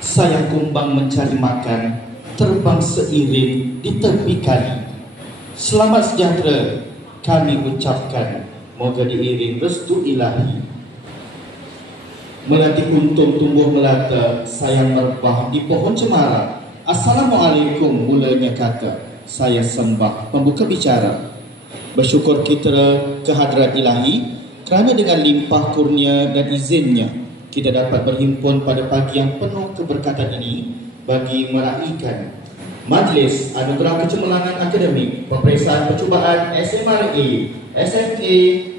Sayang kumbang mencari makan, terbang seiring di tepi kali. Selamat sejahtera kami ucapkan, moga diiring restu ilahi. Melati untung tumbuh melata, sayang merebah di pohon cemara. Assalamualaikum mulanya kata, saya sembah membuka bicara. Bersyukur kita kehadrat ilahi, kerana dengan limpah kurnia dan izinnya kita dapat berhimpun pada pagi yang penuh keberkatan ini bagi meraihkan Majlis Anugerah Kecemerlangan Akademik Peperiksaan Percubaan SMRA, SMK,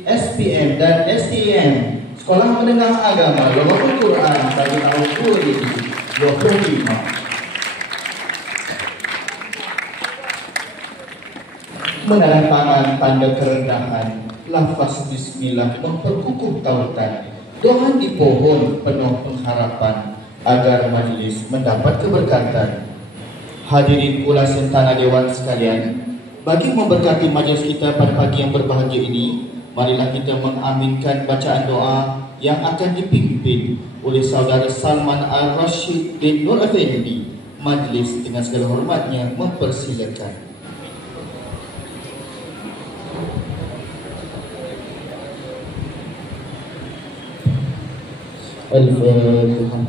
SPM dan STM Sekolah Menengah Agama Lughatul Quran bagi tahun 2025. Menandatangan tanda kerendahan, lafaz bismillah memperkukuh tautan. Doa di pohon penuh pengharapan agar majlis mendapat keberkatan. Hadirin ulasan tanah dewan sekalian, bagi memberkati majlis kita pada pagi yang berbahagia ini, marilah kita mengaminkan bacaan doa yang akan dipimpin oleh saudara Salman Al-Rashid bin Nur Effendi. Majlis dengan segala hormatnya mempersilakan. Al-Fatihah.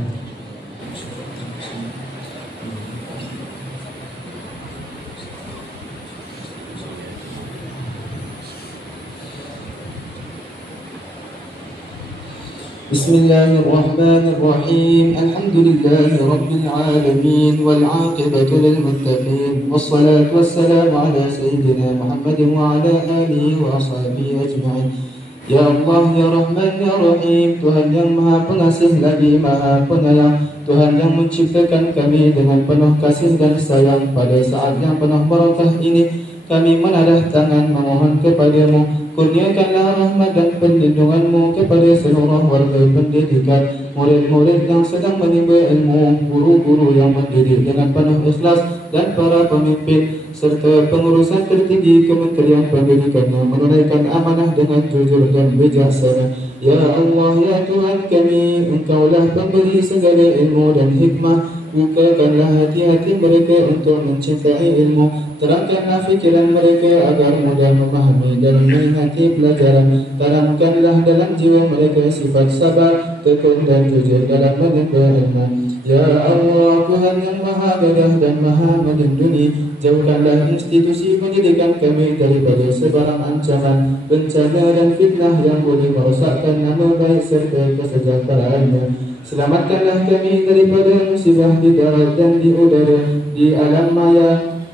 Bismillahirrahmanirrahim. Alhamdulillahi rabbil alamin wal 'aqibatu lil muttaqin wassalatu wassalamu ala sayyidina Muhammadin wa ala alihi wa ashabihi ajma'in. Ya Allah, Ya Rahman, Ya Rahim, Tuhan yang Maha Pengasih lagi Maha Penyayang, Tuhan yang menciptakan kami dengan penuh kasih dan sayang. Pada saat yang penuh barakah ini, kami menadah tangan memohon kepadamu, kurniakanlah rahmat dan perlindunganmu kepada seluruh warga pendidikan, murid-murid yang sedang menimba ilmu, guru-guru yang mendidik dengan penuh ikhlas, dan para pemimpin serta pengurusan tertinggi Kementerian Pendidikan yang menunaikan amanah dengan jujur dan bijaksana. Ya Allah, Ya Tuhan kami, Engkaulah pemberi segala ilmu dan hikmah. Bukakanlah hati-hati mereka untuk mencintai ilmu, terangkanlah fikiran mereka agar mudah memahami dan mengingati pelajaran. Tanamkanlah dalam jiwa mereka sifat sabar, tekun dan jujur dalam menempa ilmu. Ya Allah, Tuhan yang Maha Gagah dan Maha Melindungi, jauhkanlah institusi pendidikan kami daripada sebarang ancaman, bencana dan fitnah yang boleh merosakkan nama baik serta kesejahteraannya. Selamatkanlah kami daripada musibah di darat dan di udara, di alam maya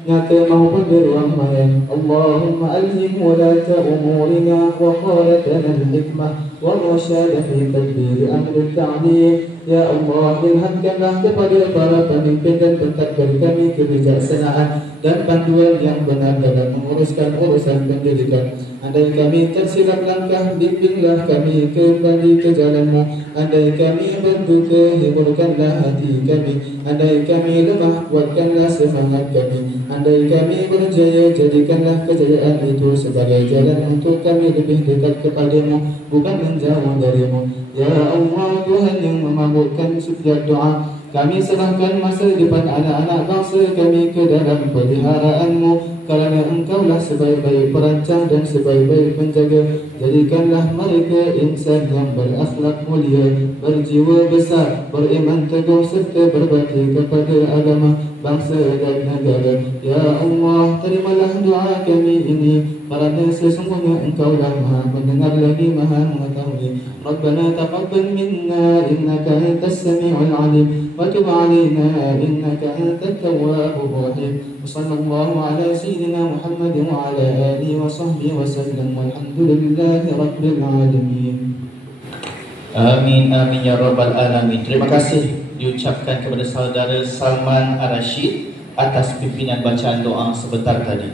nyata maupun di ruang maya. Allahumma alhim wulata umurina wa qalatana al-hikmah wa rasyada fi tadbiri amri ta'lim. Ya Allah, ilhamkanlah kepada para pemimpin dan pentadbir kami kebijaksanaan dan panduan yang benar dalam menguruskan urusan pendidikan. Andai kami tersilap langkah, bimbinglah kami kembali ke jalan-Mu. Andai kami berduka, hiburkanlah hati kami. Andai kami lemah, kuatkanlah semangat kami. Andai kami berjaya, jadikanlah kejayaan itu sebagai jalan untuk kami lebih dekat kepadamu, bukan menjauh darimu. Ya Allah, Tuhan yang memabukkan setiap doa, kami serahkan masa depan anak-anak bangsa kami ke dalam peliharaanmu, kerana Engkaulah sebaik-baik perancang dan sebaik-baik penjaga. Jadikanlah mereka insan yang berakhlak mulia, berjiwa besar, beriman teguh serta berbakti kepada agama, bangsa dan negara. Ya Allah, terimalah doa kami ini, kerana sesungguhnya Engkaulah Maha mendengar lagi Maha mengetahui. Rabbana taqabbal minna innaka antas sami'ul alim wa tub 'alaina innaka antat tawwabur rahim. Sallallahu ala sayyidina Muhammad wa ala alihi wa sahbihi wa sallam. Walhamdulillahi rabbil alamin. Amin, amin ya rabbal alamin. Terima kasih diucapkan kepada saudara Salman Al-Rashid atas pimpinan bacaan doa sebentar tadi.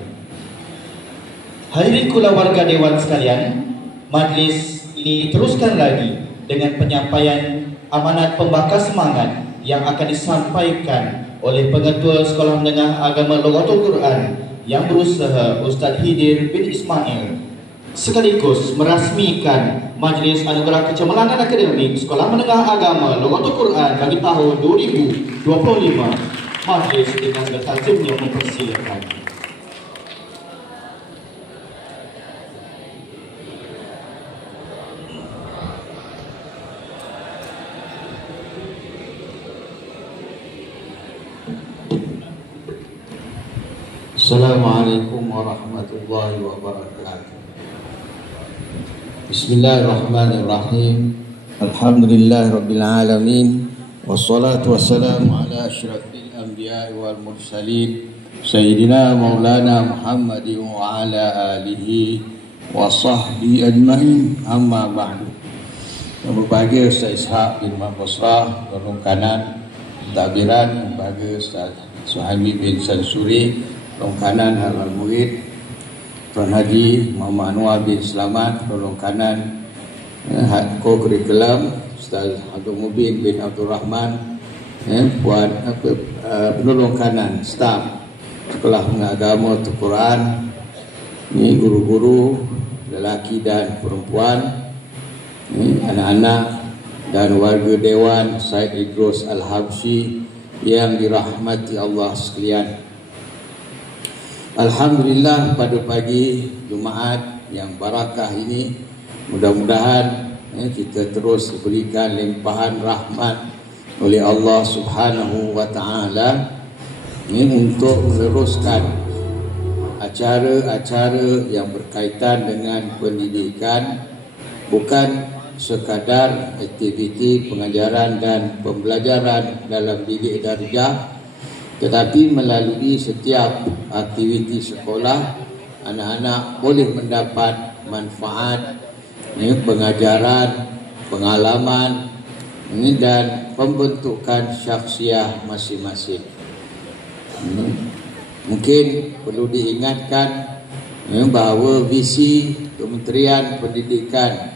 Hadirin kula warga dewan sekalian, majlis ini diteruskan lagi dengan penyampaian amanat pembakar semangat yang akan disampaikan oleh Pengetua Sekolah Menengah Agama Lughatul Quran yang berusaha Ustaz Hidir bin Ismail. sekaligus merasmikan Majlis Anugerah Kecemerlangan Akademik Sekolah Menengah Agama Lughatul Quran bagi tahun 2025. Majlis dengan segala takzimnya mempersilakan. Assalamualaikum warahmatullahi wabarakatuh. Bismillahirrahmanirrahim. Alhamdulillahirabbil alamin. Wassalatu wassalamu ala asyrafil anbiya'i wal mursalin sayyidina maulana Muhammadin wa ala alihi wa sahbihi ajma'in. Amma ba'du. Berbahagia Ustaz Ishaq bin Muhammad Basrah, tolong kanan takbiran, berbahagia Ustaz Suhaimi bin Sansuri, tolong kanan Halal Murid, Tuan Haji Muhammad Anwar bin Selamat, tolong kanan Co-Curriculum Ustaz Abdul Mubin bin Abdul Rahman, Puan penolong kanan staf Sekolah Agama Al-Quran, ini guru-guru lelaki dan perempuan, anak-anak dan warga Dewan Said Idrus Al-Habsyi yang dirahmati Allah sekalian. Alhamdulillah, pada pagi Jumaat yang barakah ini, mudah-mudahan kita terus diberikan limpahan rahmat oleh Allah Subhanahu wa taala untuk meneruskan acara-acara yang berkaitan dengan pendidikan, bukan sekadar aktiviti pengajaran dan pembelajaran dalam didik darjah, tetapi melalui setiap aktiviti sekolah, anak-anak boleh mendapat manfaat pengajaran, pengalaman dan pembentukan syakhsiah masing-masing. Mungkin perlu diingatkan bahawa visi Kementerian Pendidikan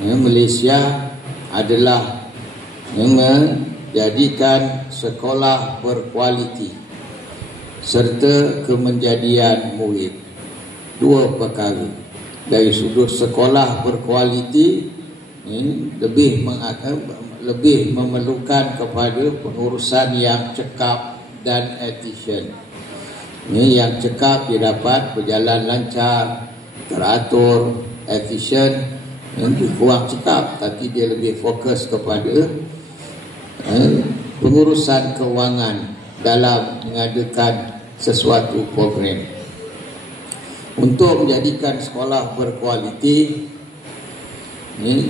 Malaysia adalah jadikan sekolah berkualiti serta kemenjadian murid. Dua perkara. Dari sudut sekolah berkualiti, lebih memerlukan kepada pengurusan yang cekap dan efisien. Yang cekap dia dapat berjalan lancar, teratur, efisien. Yang kurang cekap tapi dia lebih fokus kepada pengurusan kewangan dalam mengadakan sesuatu program. Untuk menjadikan sekolah berkualiti,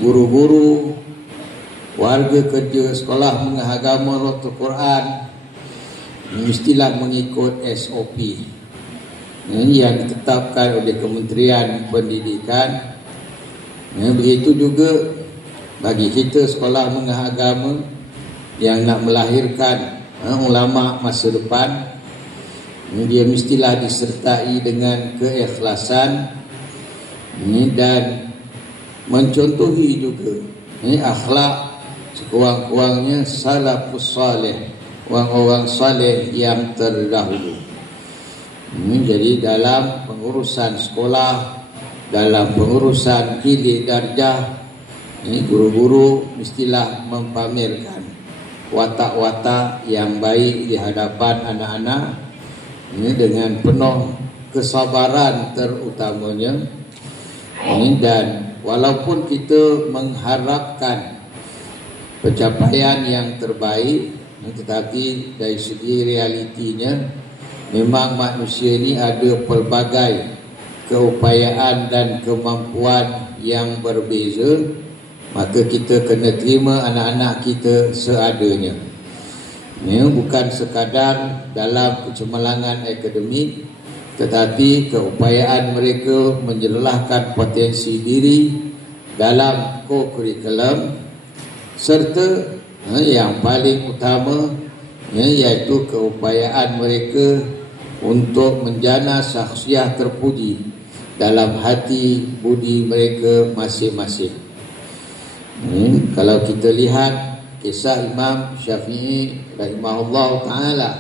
guru-guru, warga kerja sekolah menengah agama Lughatul Quran mestilah mengikut SOP yang ditetapkan oleh Kementerian Pendidikan. Begitu juga bagi kita sekolah menengah agama yang nak melahirkan ulama masa depan, dia mestilah disertai dengan keikhlasan dan mencontohi juga akhlak sekurang-kurangnya salafus salih, orang-orang salih yang terdahulu. Jadi dalam pengurusan sekolah, dalam pengurusan didik darjah, guru-guru mestilah mempamerkan watak-watak yang baik di hadapan anak-anak dengan penuh kesabaran terutamanya. Dan walaupun kita mengharapkan pencapaian yang terbaik, tetapi dari segi realitinya memang manusia ini ada pelbagai keupayaan dan kemampuan yang berbeza, maka kita kena terima anak-anak kita seadanya. Bukan sekadar dalam kecemerlangan akademik, tetapi keupayaan mereka menjelajahkan potensi diri dalam co-curriculum, serta yang paling utama iaitu keupayaan mereka untuk menjana syakhsiah terpuji dalam hati budi mereka masing-masing. Kalau kita lihat kisah Imam Syafi'i rahimahullah ta'ala,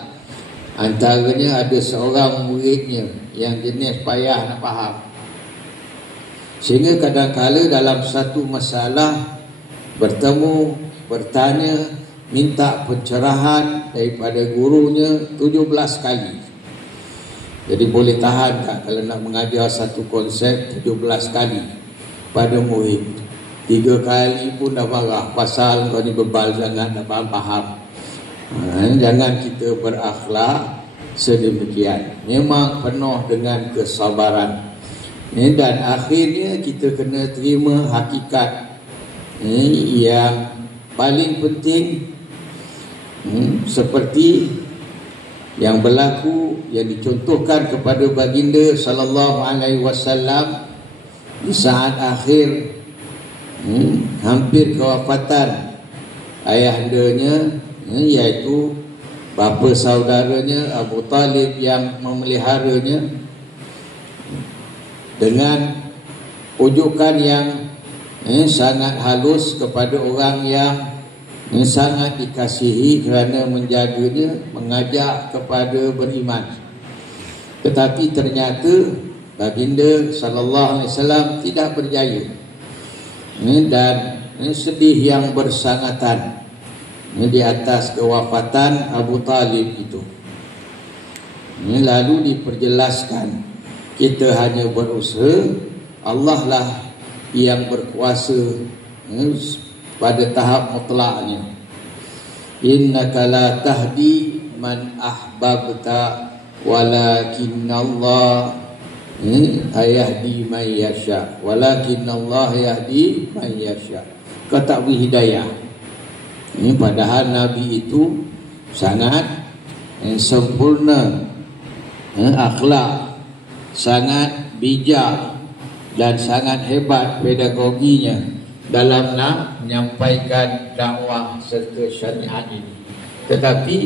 antaranya ada seorang muridnya yang jenis payah nak faham. Sehingga kadang-kala dalam satu masalah bertemu, bertanya, minta pencerahan daripada gurunya 17 kali. Jadi boleh tahan tak kalau nak mengajar satu konsep 17 kali pada murid? 3 kali pun dah marah, pasal kau ni bebal sangat, tak faham. Jangan kita berakhlak sedemikian. Memang penuh dengan kesabaran. Dan akhirnya kita kena terima hakikat yang paling penting, seperti yang berlaku, yang dicontohkan kepada baginda sallallahu alaihi wasallam di saat akhir hampir kewafatan ayahandanya, iaitu bapa saudaranya Abu Talib yang memeliharanya dengan ujukan yang sangat halus kepada orang yang sangat dikasihi kerana menjaganya, mengajak kepada beriman. Tetapi ternyata baginda sallallahu alaihi wasallam tidak berjaya, dan sedih yang bersangatan di atas kewafatan Abu Talib itu. Lalu diperjelaskan, kita hanya berusaha, Allah lah yang berkuasa pada tahap mutlaknya. Innaka la tahdi man ahbabta walakinallah yahdi man yasha, walakinallah yahdi man yasha. Kau tak beri hidayah. Padahal Nabi itu sangat sempurna akhlak, sangat bijak dan sangat hebat pedagoginya dalam nak menyampaikan dakwah serta syariat ini. Tetapi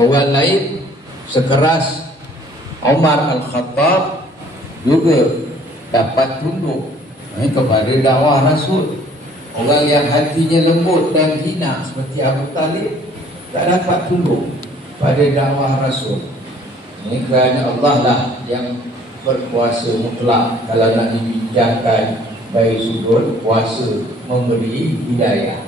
orang lain sekeras Umar Al-Khattab juga dapat tunduk kepada dakwah Rasul. Orang yang hatinya lembut dan hina seperti Abu Talib tak dapat tunduk pada dakwah Rasul. Ini kerana Allah lah yang berkuasa mutlak kalau nak dibincangkan dari sudut kuasa memberi hidayah.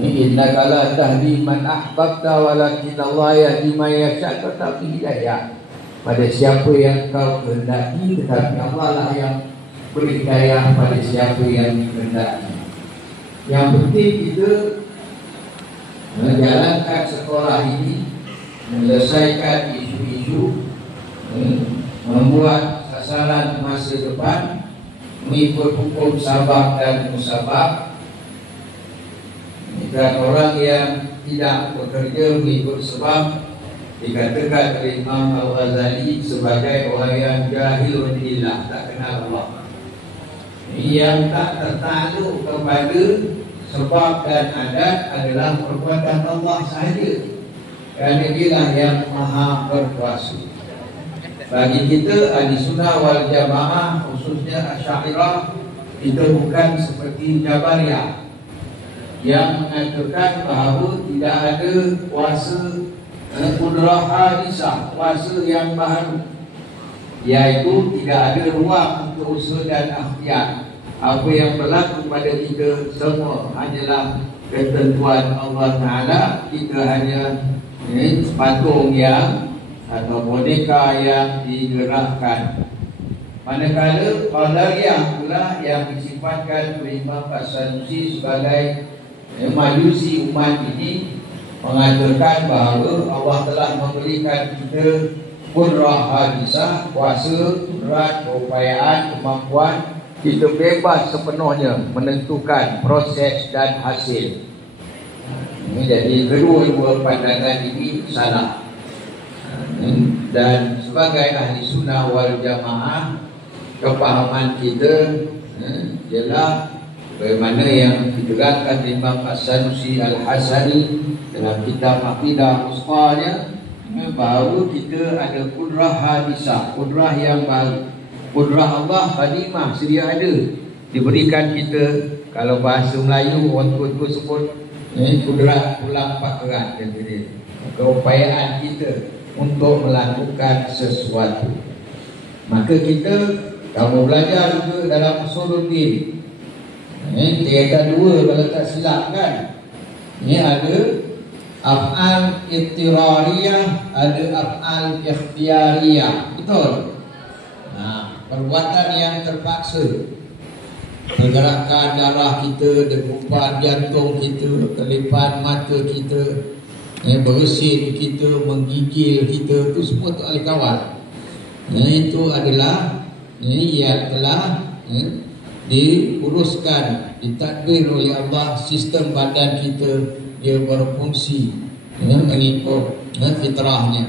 Ini innaka la tahdi man ahbabta walakin Allah yahdi man yasha. Tetapi hidayah pada siapa yang kau kehendaki, tetapi Allah lah yang beri hidayah pada siapa yang dikehendaki. Yang penting kita menjalankan sekolah ini, menyelesaikan isu-isu, membuat sasaran masa depan mengikut hukum sabab dan musabab. Dan orang yang tidak bekerja mengikut sebab dikatakan oleh Imam Al-Ghazali sebagai orang yang jahil billah, tak kenal Allah, yang tak tertakluk kepada sebab dan adat adalah perbuatan Allah sahaja, kerana dialah yang maha berkuasa. Bagi kita ahli sunnah wal jamaah, khususnya Asy'ariyah, kita bukan seperti Jabariyah yang mengatakan bahawa tidak ada kuasa qudrah hadisah, kuasa yang baru, iaitu tidak ada ruang untuk usaha dan ikhtiar. Apa yang berlaku pada kita semua hanyalah ketentuan Allah Ta'ala. Kita hanya patung yang atau boneka yang digerakkan. Manakala Qadariyah pula yang disifatkan oleh Imam As-Sanusi sebagai majusi umat ini mengatakan bahawa Allah telah memberikan kita qudrah hadisah, kuasa, kudrat, keupayaan, kemampuan. Kita bebas sepenuhnya menentukan proses dan hasil. Jadi kedua-dua pandangan ini salah. Dan sebagai ahli sunnah wal jamaah, kepahaman kita ialah bagaimana yang diterangkan Imam As-Sanusi Al-Hasani dalam kitab Aqidah Usqanya, bahawa kita ada qudrah hadisah, qudrah yang baru. Qudrah Allah qadimah sedia ada, diberikan kita. Kalau bahasa Melayu orang tua-tua sebut qudrah tulang pakerat, jadi keupayaan kita untuk melakukan sesuatu. Maka kita Kamu belajar juga dalam usuluddin. Tingkatan 2 kalau tak silap kan. Ini ada af'al ittirariyah, ada af'al ikhtiyariyah. Betul? Perbuatan yang terpaksa. Pergerakan darah kita, degupan jantung kita, kelipan mata kita, bersin kita, menggigil kita, itu semua tak boleh kawal. Itu adalah yang telah diuruskan, ditakdir oleh Allah. Sistem badan kita dia berfungsi mengikut fitrahnya.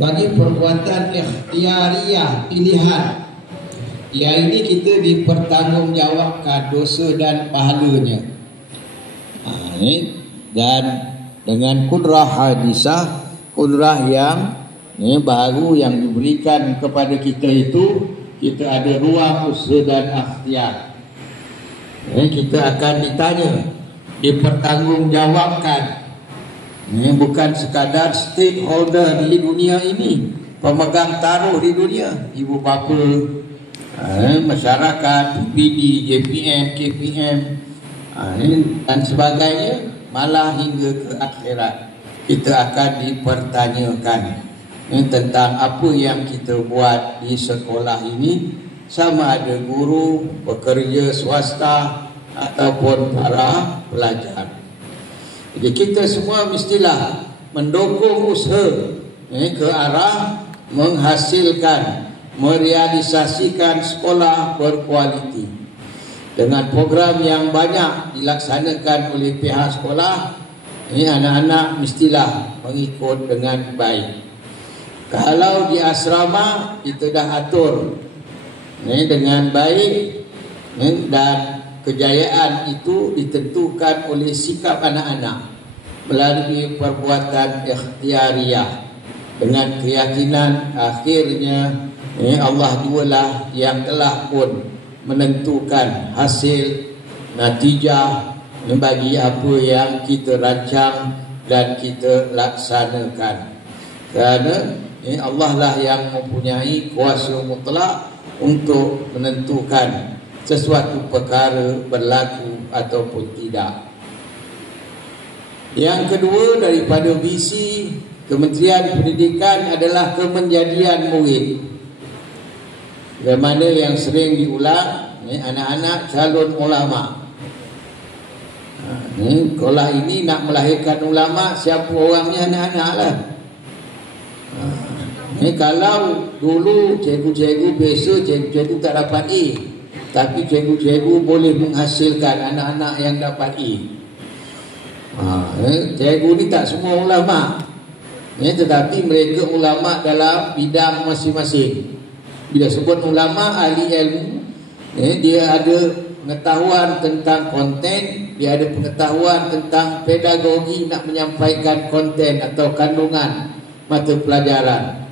Bagi perbuatan ikhtiyariyah, pilihan, yang ini kita dipertanggungjawabkan dosa dan pahalanya. Dan dengan kudrah hadisah, kudrah yang baru yang diberikan kepada kita itu, kita ada ruang usaha dan ikhtiar. Kita akan ditanya, dipertanggungjawabkan. Bukan sekadar stakeholder di dunia ini, pemegang taruh di dunia, ibu bapa, masyarakat, PD, JPM, KPM, dan sebagainya, malah hingga ke akhirat kita akan dipertanyakan tentang apa yang kita buat di sekolah ini, sama ada guru, pekerja swasta ataupun para pelajar. Jadi kita semua mestilah mendukung usaha ke arah menghasilkan, merealisasikan sekolah berkualiti. Dengan program yang banyak dilaksanakan oleh pihak sekolah, anak-anak mestilah mengikut dengan baik. Kalau di asrama kita dah atur dengan baik, dan kejayaan itu ditentukan oleh sikap anak-anak melalui perbuatan ikhtiyariyah, dengan keyakinan akhirnya Allah jualah yang telah pun menentukan hasil natijah bagi apa yang kita rancang dan kita laksanakan. Kerana Allah lah yang mempunyai kuasa mutlak untuk menentukan sesuatu perkara berlaku ataupun tidak. Yang kedua daripada visi Kementerian Pendidikan adalah kemenjadian murid. Bagaimana yang sering diulang, anak-anak calon ulama. Sekolah ini nak melahirkan ulama, siapa orangnya? Anak-anak lah. Kalau dulu cikgu-cikgu biasa, cikgu-cikgu tak dapat A, tapi cikgu-cikgu boleh menghasilkan anak-anak yang dapat A. Cikgu ni tak semua ulama, tetapi mereka ulama dalam bidang masing-masing. Bila sebut ulama, ahli ilmu, dia ada pengetahuan tentang konten, dia ada pengetahuan tentang pedagogi, nak menyampaikan konten atau kandungan mata pelajaran.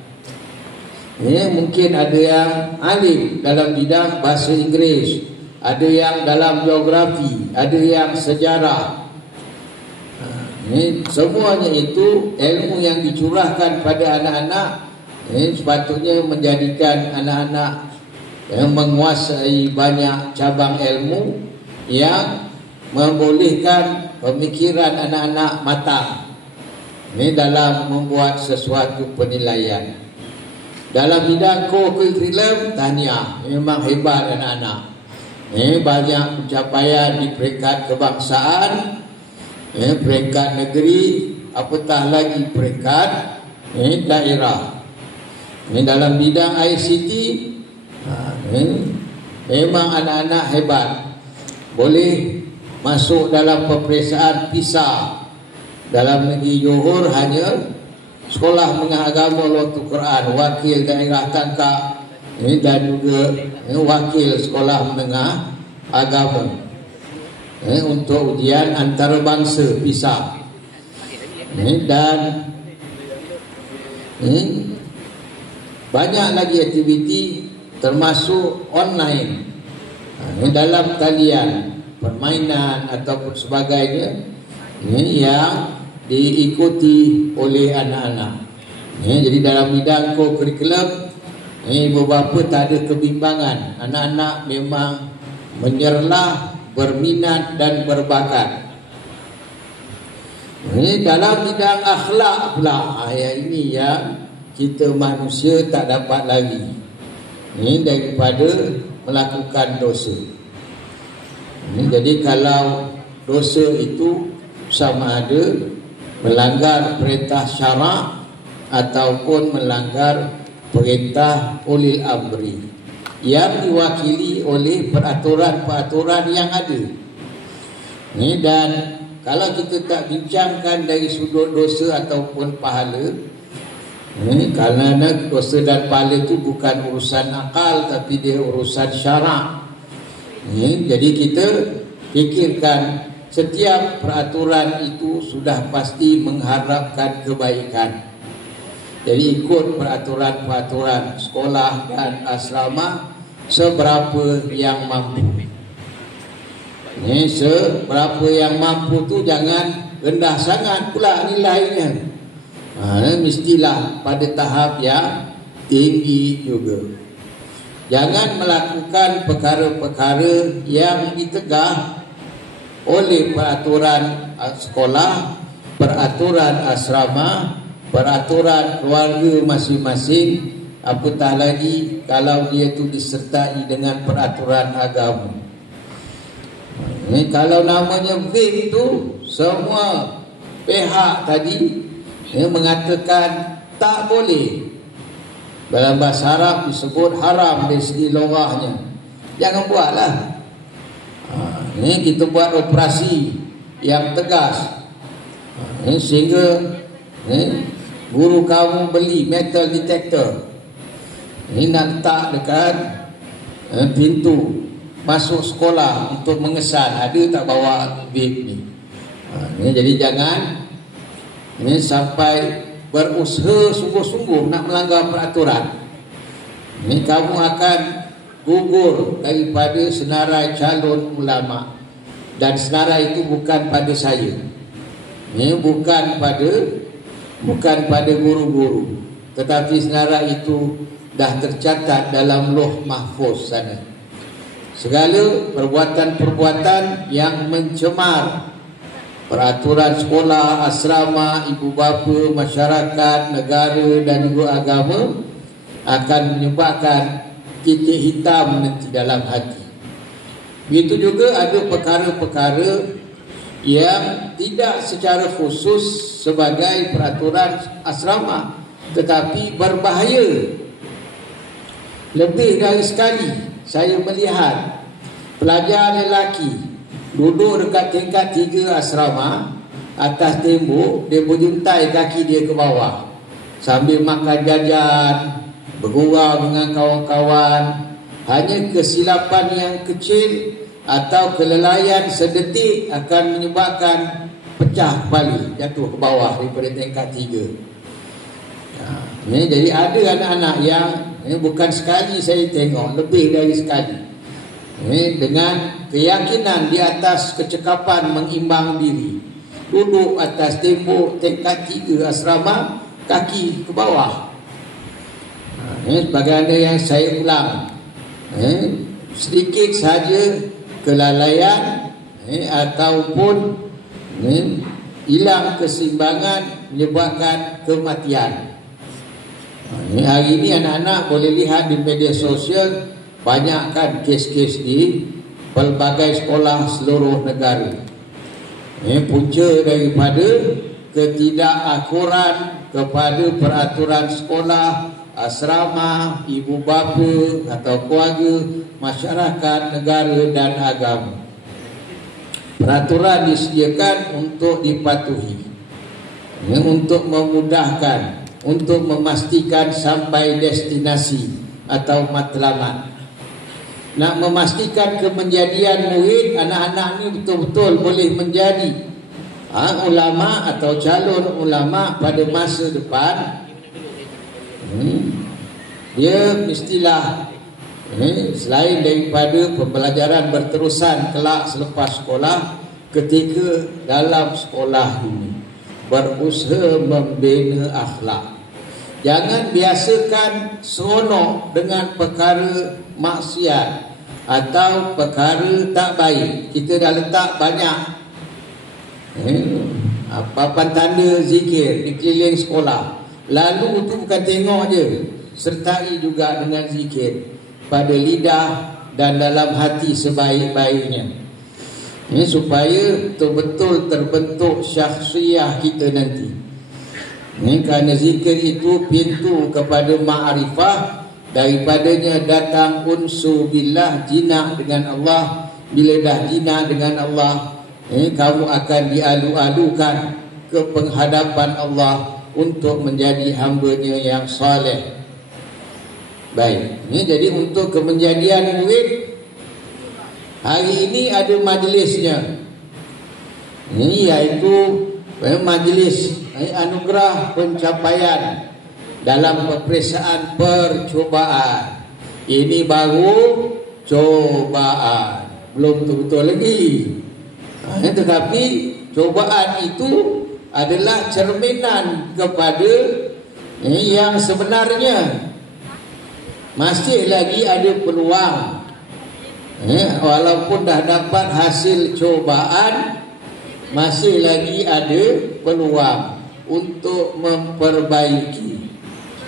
Mungkin ada yang alim dalam bidang bahasa Inggeris, ada yang dalam geografi, ada yang sejarah. Semuanya itu ilmu yang dicurahkan pada anak-anak, sepatutnya menjadikan anak-anak yang menguasai banyak cabang ilmu yang membolehkan pemikiran anak-anak matang dalam membuat sesuatu penilaian. Dalam bidang co-curriculum, tahniah, memang hebat anak-anak. Banyak pencapaian di peringkat kebangsaan, peringkat negeri, apatah lagi peringkat daerah. Dalam bidang ICT, memang anak-anak hebat, boleh masuk dalam peperiksaan PISA. Dalam negeri Johor hanya Sekolah Menengah Agama Lotu Quran, wakil daerah Tangkak, dan juga wakil Sekolah Menengah Agama untuk ujian antarabangsa PISA. Dan banyak lagi aktiviti termasuk online, dalam talian, permainan ataupun sebagainya yang diikuti oleh anak-anak. Jadi dalam bidang co-curriculum, Ibu bapa tak ada kebimbangan. Anak-anak memang menyerlah, berminat dan berbakat. Dalam bidang akhlak pula, yang ini yang kita manusia tak dapat lagi. Daripada melakukan dosa. Jadi kalau dosa itu sama ada melanggar perintah syarak ataupun melanggar perintah ulil amri yang diwakili oleh peraturan-peraturan yang ada. Dan kalau kita tak bincangkan dari sudut dosa ataupun pahala, kerana dosa dan pahala itu bukan urusan akal, tapi dia urusan syarak. Jadi kita fikirkan setiap peraturan itu sudah pasti mengharapkan kebaikan. Jadi ikut peraturan-peraturan sekolah dan asrama seberapa yang mampu. Seberapa yang mampu tu jangan rendah sangat pula nilainya. Mestilah pada tahap yang tinggi juga. Jangan melakukan perkara-perkara yang ditegah oleh peraturan sekolah, peraturan asrama, peraturan keluarga masing-masing, apatah lagi kalau dia tu disertai dengan peraturan agama. Kalau namanya vape tu, semua pihak tadi mengatakan tak boleh. Dalam bahasa Arab disebut haram dari segi lughahnya. Jangan buatlah. Kita buat operasi yang tegas, sehingga guru kamu beli metal detector, nak letak dekat pintu masuk sekolah untuk mengesan. Ada tak bawa vape ni? Jadi jangan sampai berusaha sungguh-sungguh nak melanggar peraturan. Kamu akan gugur daripada senarai calon ulama. Dan senarai itu bukan pada saya, bukan pada guru-guru, tetapi senarai itu dah tercatat dalam Lauh Mahfuz sana. Segala perbuatan-perbuatan yang mencemar peraturan sekolah, asrama, ibu bapa, masyarakat, negara dan juga agama akan menyebabkan titik hitam nanti dalam hati. Begitu juga ada perkara-perkara yang tidak secara khusus sebagai peraturan asrama, tetapi berbahaya. Lebih dari sekali saya melihat pelajar lelaki duduk dekat tingkat 3 asrama, atas tembok, dia berjuntai kaki dia ke bawah sambil makan jajan, bergurau dengan kawan-kawan. Hanya kesilapan yang kecil atau kelelayan sedetik akan menyebabkan pecah kepala, jatuh ke bawah daripada tingkat 3. Jadi ada anak-anak yang bukan sekali saya tengok, lebih dari sekali, dengan keyakinan di atas kecekapan mengimbang diri, duduk atas tembok tingkat 3 asrama, kaki ke bawah. Sebagaimana yang saya ulang, sedikit saja kelalaian ataupun hilang keseimbangan menyebabkan kematian. Hari ini anak-anak boleh lihat di media sosial, banyak kan kes-kes di pelbagai sekolah seluruh negara. Punca daripada ketidakakuran kepada peraturan sekolah, asrama, ibu bapa atau keluarga, masyarakat, negara dan agama. Peraturan disediakan untuk dipatuhi, untuk memudahkan, untuk memastikan sampai destinasi atau matlamat. Nak memastikan kemenjadian murid, anak-anak ni betul-betul boleh menjadi ulama atau calon ulama pada masa depan. Dia mestilah selain daripada pembelajaran berterusan kelak selepas sekolah, ketika dalam sekolah ini berusaha membina akhlak. Jangan biasakan seronok dengan perkara maksiat atau perkara tak baik. Kita dah letak banyak papan tanda zikir di keliling sekolah. Lalu tu bukan tengok je, sertai juga dengan zikir pada lidah dan dalam hati sebaik-baiknya. Ini supaya betul-betul terbentuk syakhsiyah kita nanti. Kerana zikir itu pintu kepada ma'rifah. Daripadanya datang unsu billah, jinak dengan Allah. Bila dah jinak dengan Allah, kamu akan dialu-alukan ke penghadapan Allah untuk menjadi hamba-Nya yang soleh. Baik, jadi untuk kemenjadian murid, hari ini ada majlisnya. Ini iaitu majlis anugerah pencapaian dalam peperiksaan percubaan. Ini baru cobaan, belum betul-betul lagi. Tetapi cobaan itu adalah cerminan kepada yang sebenarnya. Masih lagi ada peluang, walaupun dah dapat hasil cobaan, masih lagi ada peluang untuk memperbaiki.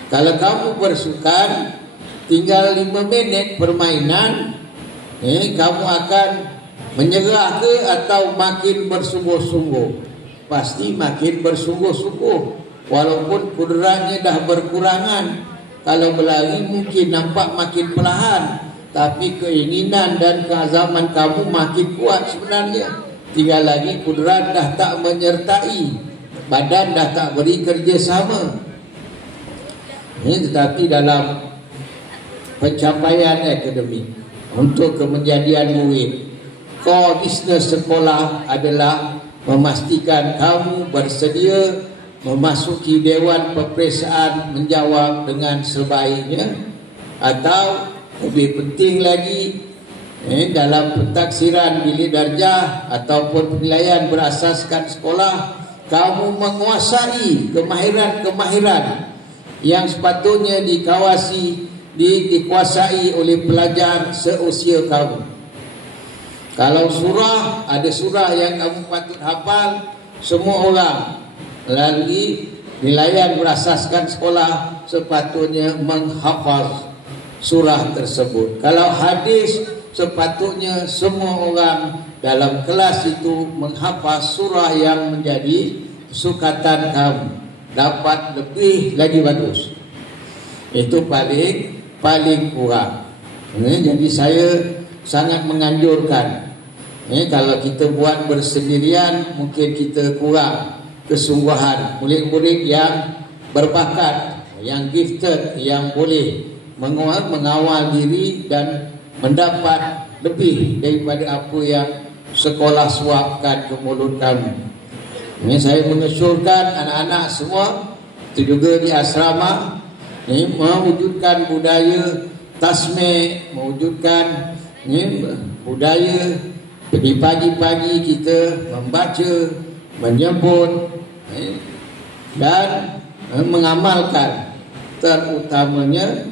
Kalau kamu bersukan, tinggal 5 minit permainan, kamu akan menyerah ke atau makin bersungguh-sungguh? Pasti makin bersungguh-sungguh, walaupun kudratnya dah berkurangan. Kalau berlari mungkin nampak makin perlahan, tapi keinginan dan keazaman kamu makin kuat sebenarnya. Tinggal lagi kudrat dah tak menyertai, badan dah tak beri kerjasama. Tetapi dalam pencapaian akademik untuk kemenjadian murid, core business sekolah adalah memastikan kamu bersedia memasuki dewan peperiksaan menjawab dengan sebaiknya, atau lebih penting lagi dalam pentaksiran bilik darjah ataupun penilaian berasaskan sekolah, kamu menguasai kemahiran-kemahiran yang sepatutnya dikuasai oleh pelajar seusia kamu. Kalau surah, ada surah yang kamu patut hafal, semua orang melalui penilaian berasaskan sekolah sepatutnya menghafaz surah tersebut. Kalau hadis, sepatutnya semua orang dalam kelas itu menghafaz surah yang menjadi sukatan kamu. Dapat lebih lagi bagus. Itu paling kurang. Jadi saya sangat menganjurkan, kalau kita buat bersendirian mungkin kita kurang kesungguhan. Murid-murid yang berbakat, yang gifted, yang boleh mengawal diri dan mendapat lebih daripada apa yang sekolah suapkan ke mulut kamu. Ini saya mengesyorkan anak-anak semua, itu juga di asrama, mewujudkan budaya tasmih, mewujudkan budaya di pagi-pagi kita membaca, menyebut dan mengamalkan, terutamanya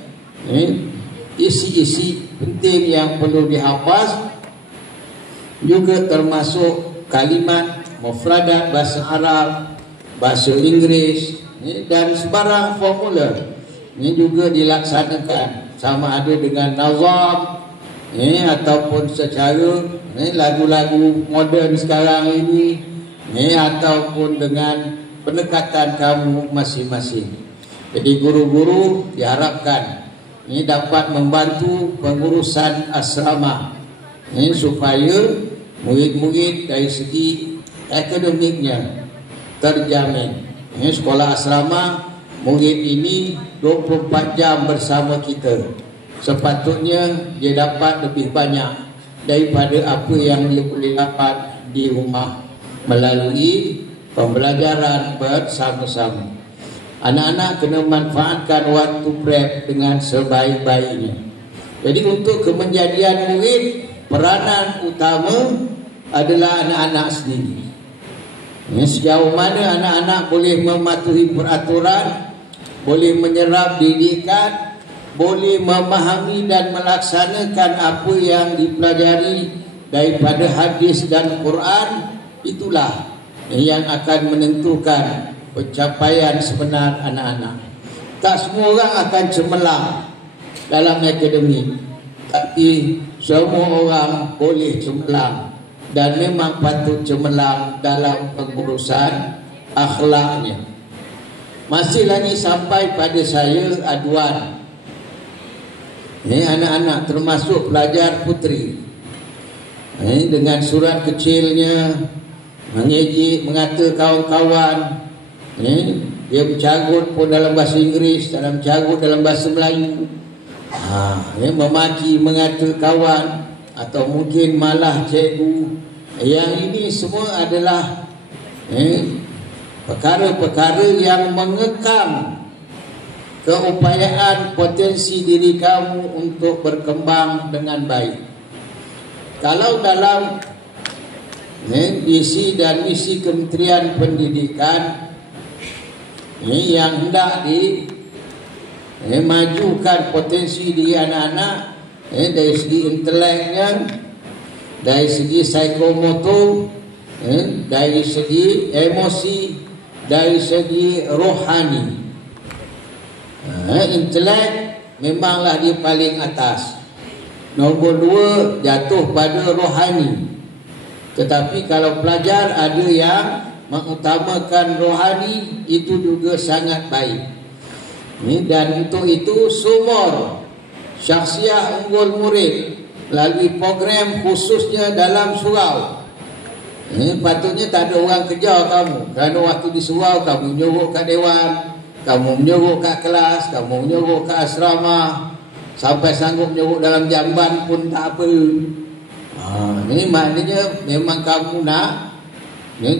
isi-isi penting yang perlu dihafaz, juga termasuk kalimat mufradat bahasa Arab, bahasa Inggeris, dan sebarang formula. Ini juga dilaksanakan sama ada dengan nazam, ataupun secara lagu-lagu moden sekarang ini, ataupun dengan pendekatan kamu masing-masing. Jadi guru-guru diharapkan dapat membantu pengurusan asrama, supaya murid-murid dari segi akademiknya terjamin. Sekolah asrama, murid ini 24 jam bersama kita. Sepatutnya dia dapat lebih banyak daripada apa yang dia boleh dapat di rumah melalui pembelajaran bersama-sama. Anak-anak kena manfaatkan waktu prep dengan sebaik-baiknya. Jadi untuk kemenjadian murid, peranan utama adalah anak-anak sendiri. Sejauh mana anak-anak boleh mematuhi peraturan boleh menyerap didikan, boleh memahami dan melaksanakan apa yang dipelajari daripada hadis dan Quran, itulah yang akan menentukan pencapaian sebenar anak-anak. Tak semua orang akan cemerlang dalam akademik, tapi semua orang boleh cemerlang dan memang patut cemerlang dalam pengurusan akhlaknya. Masih lagi sampai pada saya aduan anak-anak termasuk pelajar puteri dengan surat kecilnya mengejek, mengata kawan-kawan, dia bercarut pun dalam bahasa Inggeris, dalam carut dalam bahasa Melayu, memaki, mengata kawan, atau mungkin malah cikgu. Yang ini semua adalah perkara-perkara yang mengekang keupayaan potensi diri kamu untuk berkembang dengan baik. Kalau dalam visi dan misi Kementerian Pendidikan yang hendak majukan potensi diri anak-anak dari segi inteleknya, dari segi psikomotor, dari segi emosi, dari segi rohani. Intelek memanglah dia paling atas. Nombor 2 jatuh pada rohani. Tetapi kalau pelajar ada yang mengutamakan rohani, itu juga sangat baik. Dan untuk itu sumur Syakhsiah Unggul Murid melalui program khususnya dalam surau. Patutnya tak ada orang kejar kamu, kerana waktu di surau kamu menyuruh kat dewan, kamu menyuruh kat kelas, kamu menyuruh kat asrama, sampai sanggup menyuruh dalam jamban pun tak apa. Ini maknanya memang kamu nak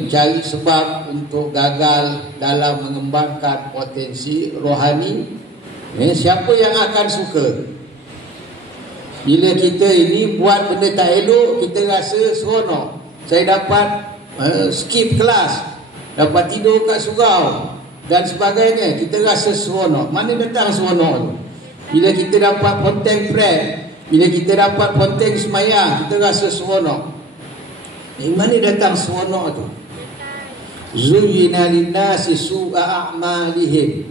cari sebab untuk gagal dalam mengembangkan potensi rohani. Siapa yang akan suka? Bila kita ini buat benda tak elok, kita rasa seronok. Saya dapat skip kelas, dapat tidur kat surau dan sebagainya, kita rasa seronok. Mana datang seronok tu? Bila kita dapat ponteng pret, bila kita dapat ponteng semayang, kita rasa seronok. Mana datang seronok tu? Zuyyina linnasi su'a a'malihim,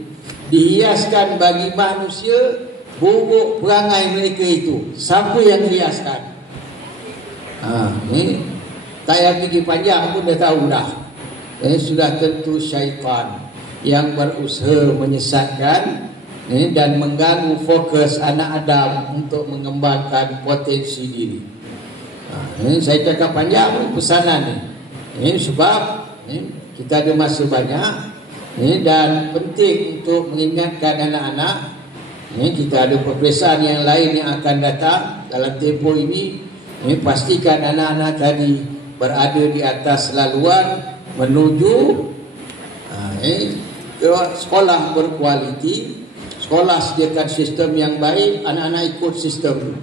dihiaskan bagi manusia buruk perangai mereka itu. Siapa yang hiaskan? Tak payah fikir panjang pun dah tahu dah. Sudah tentu syaitan yang berusaha menyesatkan dan mengganggu fokus anak Adam untuk mengembangkan potensi diri. Saya cakap panjang pesanan ni sebab kita ada masa banyak dan penting untuk mengingatkan anak-anak. Kita ada peperiksaan yang lain yang akan datang dalam tempoh ini. Pastikan anak-anak tadi berada di atas laluan menuju ke sekolah berkualiti. Sekolah sediakan sistem yang baik, anak-anak ikut sistem.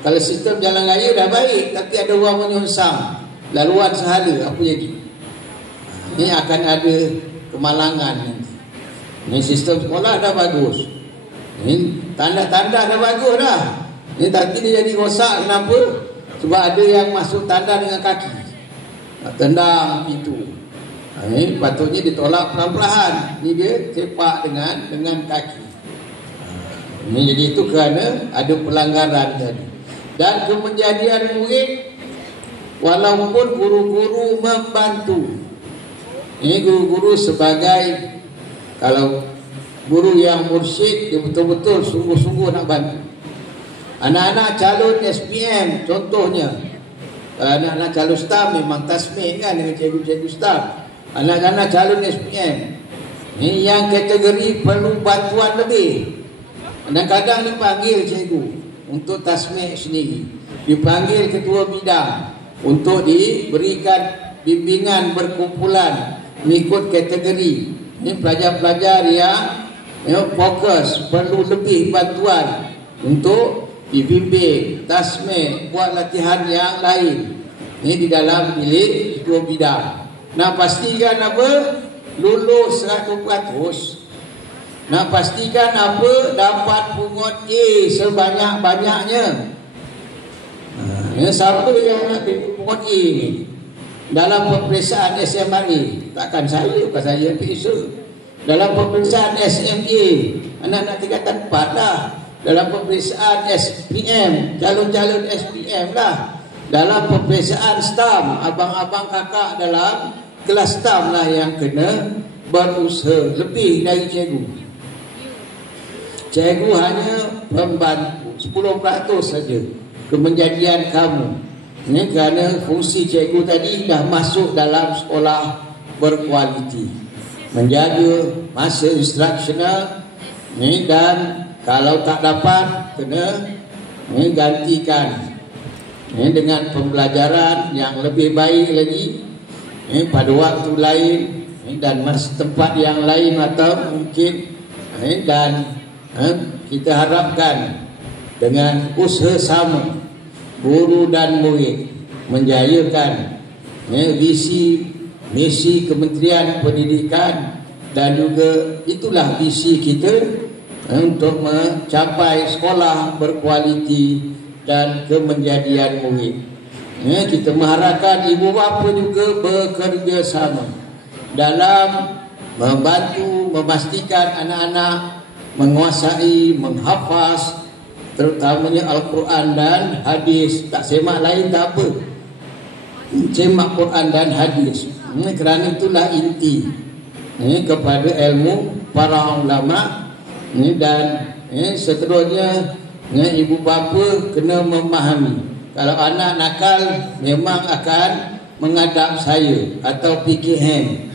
Kalau sistem jalan raya dah baik, tapi ada orang menyonsang laluan sehala, apa jadi? Ini akan ada kemalangan nanti. Ini sistem sekolah dah bagus, ini tanda-tanda dah bagus dah. Ini tapi dia jadi rosak. Kenapa? Sebab ada yang masuk tanda dengan kaki, tendang pintu. Ini patutnya ditolak perlahan-lahan. Ini dia sepak dengan kaki. Ini jadi itu kerana ada pelanggaran tadi. Dan kemenjadian murid, walaupun guru-guru membantu. Ini guru-guru sebagai, kalau guru yang mursyid, dia betul-betul sungguh-sungguh nak bantu. Anak-anak calon SPM contohnya, anak-anak calon staff memang tasmih kan dengan cikgu-cikgu staff. Anak-anak calon SPM ini yang kategori perlu bantuan lebih, kadang-kadang dipanggil cikgu untuk tasmih sendiri, dipanggil ketua bidang untuk diberikan bimbingan berkumpulan mengikut kategori. Ini pelajar-pelajar yang fokus perlu lebih bantuan untuk dibimbing, tasmih, buat latihan yang lain. Ini di dalam bilik ketua bidang. Nah, pastikan apa? Lulus 100%. Nak pastikan apa? Dapat pungut A sebanyak-banyaknya. Siapa yang nak pungut A ni? Dalam peperiksaan SMRA, takkan saya, bukan saya periksa. Dalam peperiksaan SMA, anak-anak tingkatan 4 lah. Dalam peperiksaan SPM, calon-calon SPM lah. Dalam peperiksaan STAM, abang-abang kakak dalam kelas STAM lah yang kena berusaha lebih dari cikgu. Cikgu hanya membantu 10% saja kemenjadian kamu. Ini kerana fungsi cikgu tadi dah masuk dalam sekolah berkualiti, menjaga masa instruksional ni, dan kalau tak dapat kena gantikan dengan pembelajaran yang lebih baik lagi pada waktu lain dan masa tempat yang lain atau mungkin, dan kita harapkan dengan usaha sama guru dan murid menjayakan visi misi Kementerian Pendidikan, dan juga itulah visi kita untuk mencapai sekolah berkualiti dan kemenjadian murid. Kita mengharapkan ibu bapa juga bekerja sama dalam membantu memastikan anak-anak menguasai, menghafaz terutamanya Al-Quran dan hadis. Tak semak lain tak apa, semak Quran dan hadis. Kerana itulah inti kepada ilmu para ulama. Dan seterusnya ibu bapa kena memahami, kalau anak nakal memang akan menghadap saya atau PKM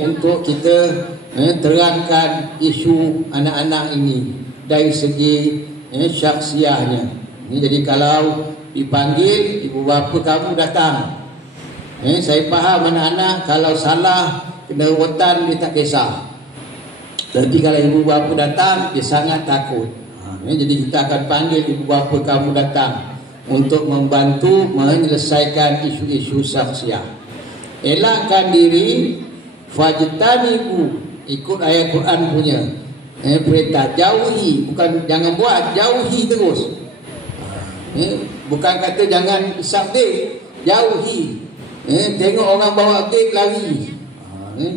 untuk kita terangkan isu anak-anak ini dari segi syakhsiahnya. Jadi kalau dipanggil, ibu bapa kamu datang, saya faham anak-anak kalau salah kena rotan dia tak kisah. Tapi kalau ibu bapa datang, dia sangat takut. Jadi kita akan panggil ibu bapa kamu datang untuk membantu menyelesaikan isu-isu syakhsiah. Elakkan diri, fajtanibu, ikut ayat Quran punya perintah, jauhi, bukan jangan buat, jauhi terus. Bukan kata jangan isabdek, jauhi. Tengok orang bawa vape lari,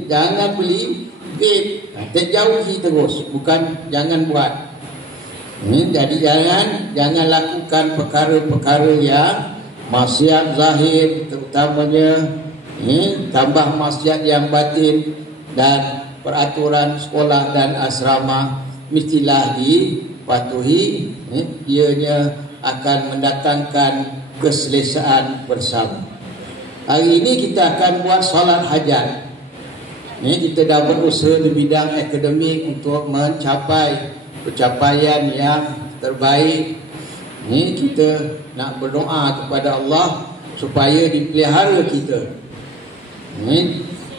jangan beli vape, jauhi terus, bukan jangan buat. Jadi jangan lakukan perkara-perkara yang maksiat zahir, terutamanya tambah maksiat yang batin, dan peraturan sekolah dan asrama mestilah dipatuhi. Ianya akan mendatangkan keselesaan bersama. Hari ini kita akan buat solat hajat. Kita dah berusaha di bidang akademik untuk mencapai pencapaian yang terbaik. Kita nak berdoa kepada Allah supaya dipelihara kita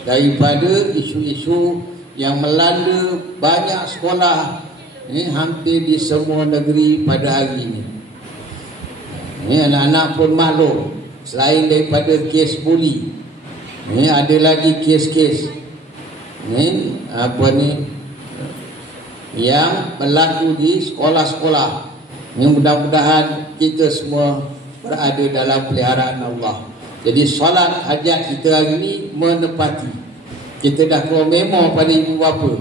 daripada isu-isu yang melanda banyak sekolah hampir di semua negeri pada hari ini. Anak-anak pun maklum, selain daripada kes buli, ada lagi kes-kes yang berlaku di sekolah-sekolah. Mudah-mudahan kita semua berada dalam peliharaan Allah. Jadi solat hajat kita hari ini menepati. Kita dah keluar memo pada ibu bapa,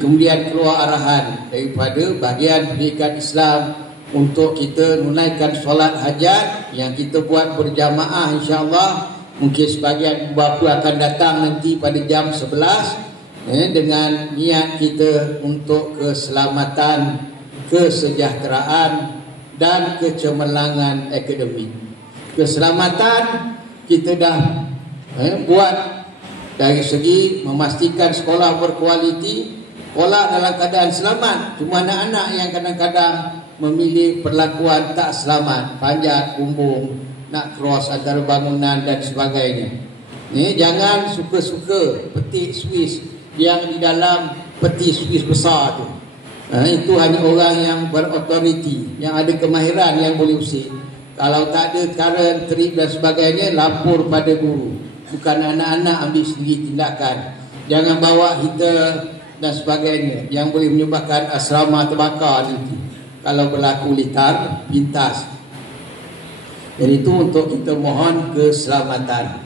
kemudian keluar arahan daripada bahagian pendidikan Islam untuk kita menunaikan solat hajat yang kita buat berjamaah, insya-Allah. Mungkin sebagian ibu bapa akan datang nanti pada jam 11 dengan niat kita untuk keselamatan, kesejahteraan dan kecemerlangan akademik. Keselamatan kita dah buat dari segi memastikan sekolah berkualiti, sekolah dalam keadaan selamat. Cuma anak-anak yang kadang-kadang memilih perlakuan tak selamat, panjat, bumbung, nak cross antara bangunan dan sebagainya. Jangan suka-suka petik Swiss yang di dalam peti Swiss besar tu. Itu hanya orang yang berautoriti, yang ada kemahiran yang boleh usik. Kalau tak ada current, trip dan sebagainya, lapor pada guru. Bukan anak-anak ambil sendiri tindakan. Jangan bawa heater, dan sebagainya yang boleh menyebabkan asrama terbakar nanti kalau berlaku litar pintas. Jadi itu untuk kita mohon keselamatan.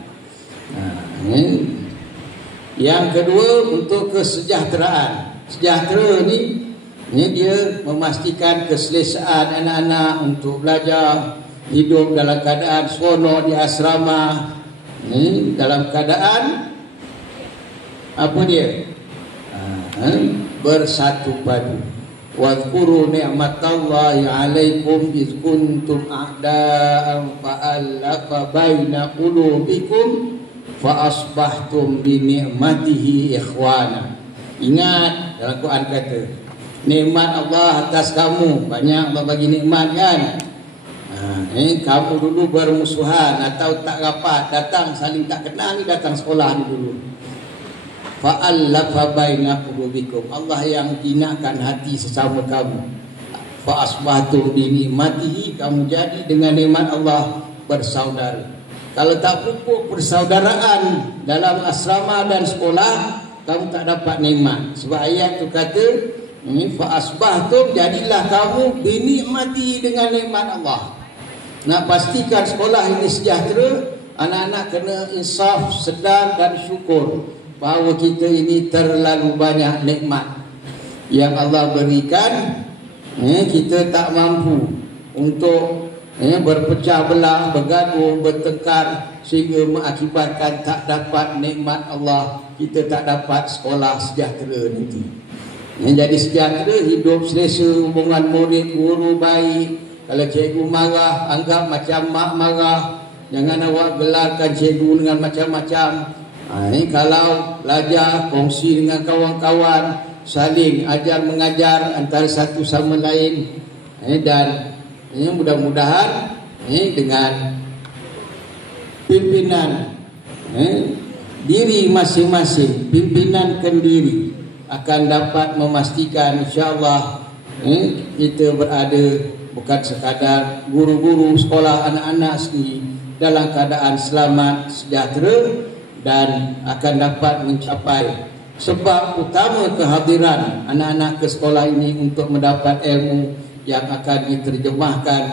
Yang kedua untuk kesejahteraan. Sejahtera ni dia memastikan keselesaan anak-anak untuk belajar, hidup dalam keadaan seronok di asrama, dalam keadaan apa dia? Bersatu padu. Wadhkuru ni'matallahi 'alaikum iz kuntum a'da'an fa'alafa baina qulubikum fa asbahtum bi ni'matihi ikhwana. Ingat dalam Quran kata nikmat Allah atas kamu, banyak Allah bagi nikmat kan. Kamu dulu bermusuhan atau tak rapat, datang saling tak kenal ni, datang sekolah ni dulu. Fa'allafa baina qulubikum, Allah yang jinakan hati sesama kamu. Fa asbahtum bi ni'matihi, kamu jadi dengan nikmat Allah bersaudara. Kalau tak pupuk persaudaraan dalam asrama dan sekolah, kamu tak dapat nikmat. Sebab ayat tu kata fa asbahtum, jadilah kamu bi ni'mati, dengan nikmat Allah. Nak pastikan sekolah ini sejahtera, anak-anak kena insaf, sedar dan syukur bahawa kita ini terlalu banyak nikmat yang Allah berikan. Kita tak mampu untuk berpecah belah, bergaduh, bertengkar sehingga mengakibatkan tak dapat nikmat Allah. Kita tak dapat sekolah sejahtera nanti. Jadi sejahtera, hidup selesa, hubungan murid guru baik. Kalau cikgu marah, anggap macam mak marah. Jangan awak gelarkan cikgu dengan macam-macam. Kalau belajar, kongsi dengan kawan-kawan, saling ajar mengajar antara satu sama lain. Dan mudah-mudahan dengan pimpinan diri masing-masing, pimpinan kendiri akan dapat memastikan insya-Allah kita berada bukan sekadar guru-guru sekolah, anak-anak sendiri dalam keadaan selamat, sejahtera, dan akan dapat mencapai sebab utama kehadiran anak-anak ke sekolah ini untuk mendapat ilmu yang akan diterjemahkan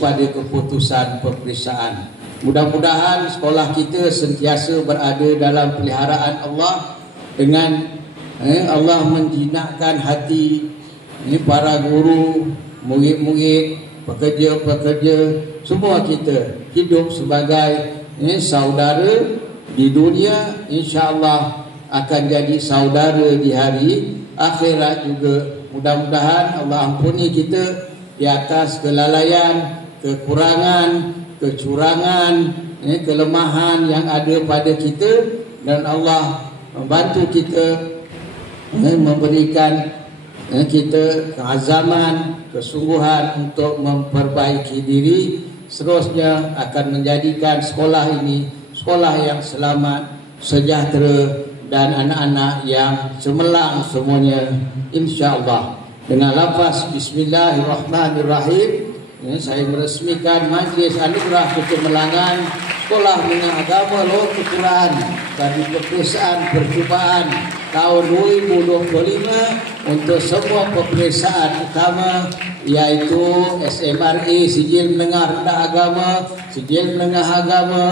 pada keputusan peperiksaan. Mudah-mudahan sekolah kita sentiasa berada dalam peliharaan Allah, dengan Allah menjinakkan hati para guru, murid-murid, pekerja-pekerja, semua kita hidup sebagai saudara di dunia, insya-Allah akan jadi saudara di hari akhirat juga. Mudah-mudahan Allah ampuni kita di atas kelalaian, kekurangan, kecurangan, kelemahan yang ada pada kita, dan Allah membantu kita, memberikan kita keazaman, kesungguhan untuk memperbaiki diri. Seterusnya akan menjadikan sekolah ini sekolah yang selamat, sejahtera, dan anak-anak yang cemerlang semuanya, insya-Allah. Dengan lafaz Bismillahirrahmanirrahim, saya meresmikan Majlis Anugerah Kecemerlangan Sekolah Menengah Agama Luhur Kejuruan bagi peperiksaan percubaan tahun 2025 untuk semua peperiksaan utama, iaitu SMRA, Sijil Menengah Rendah Agama, Sijil Menengah Agama,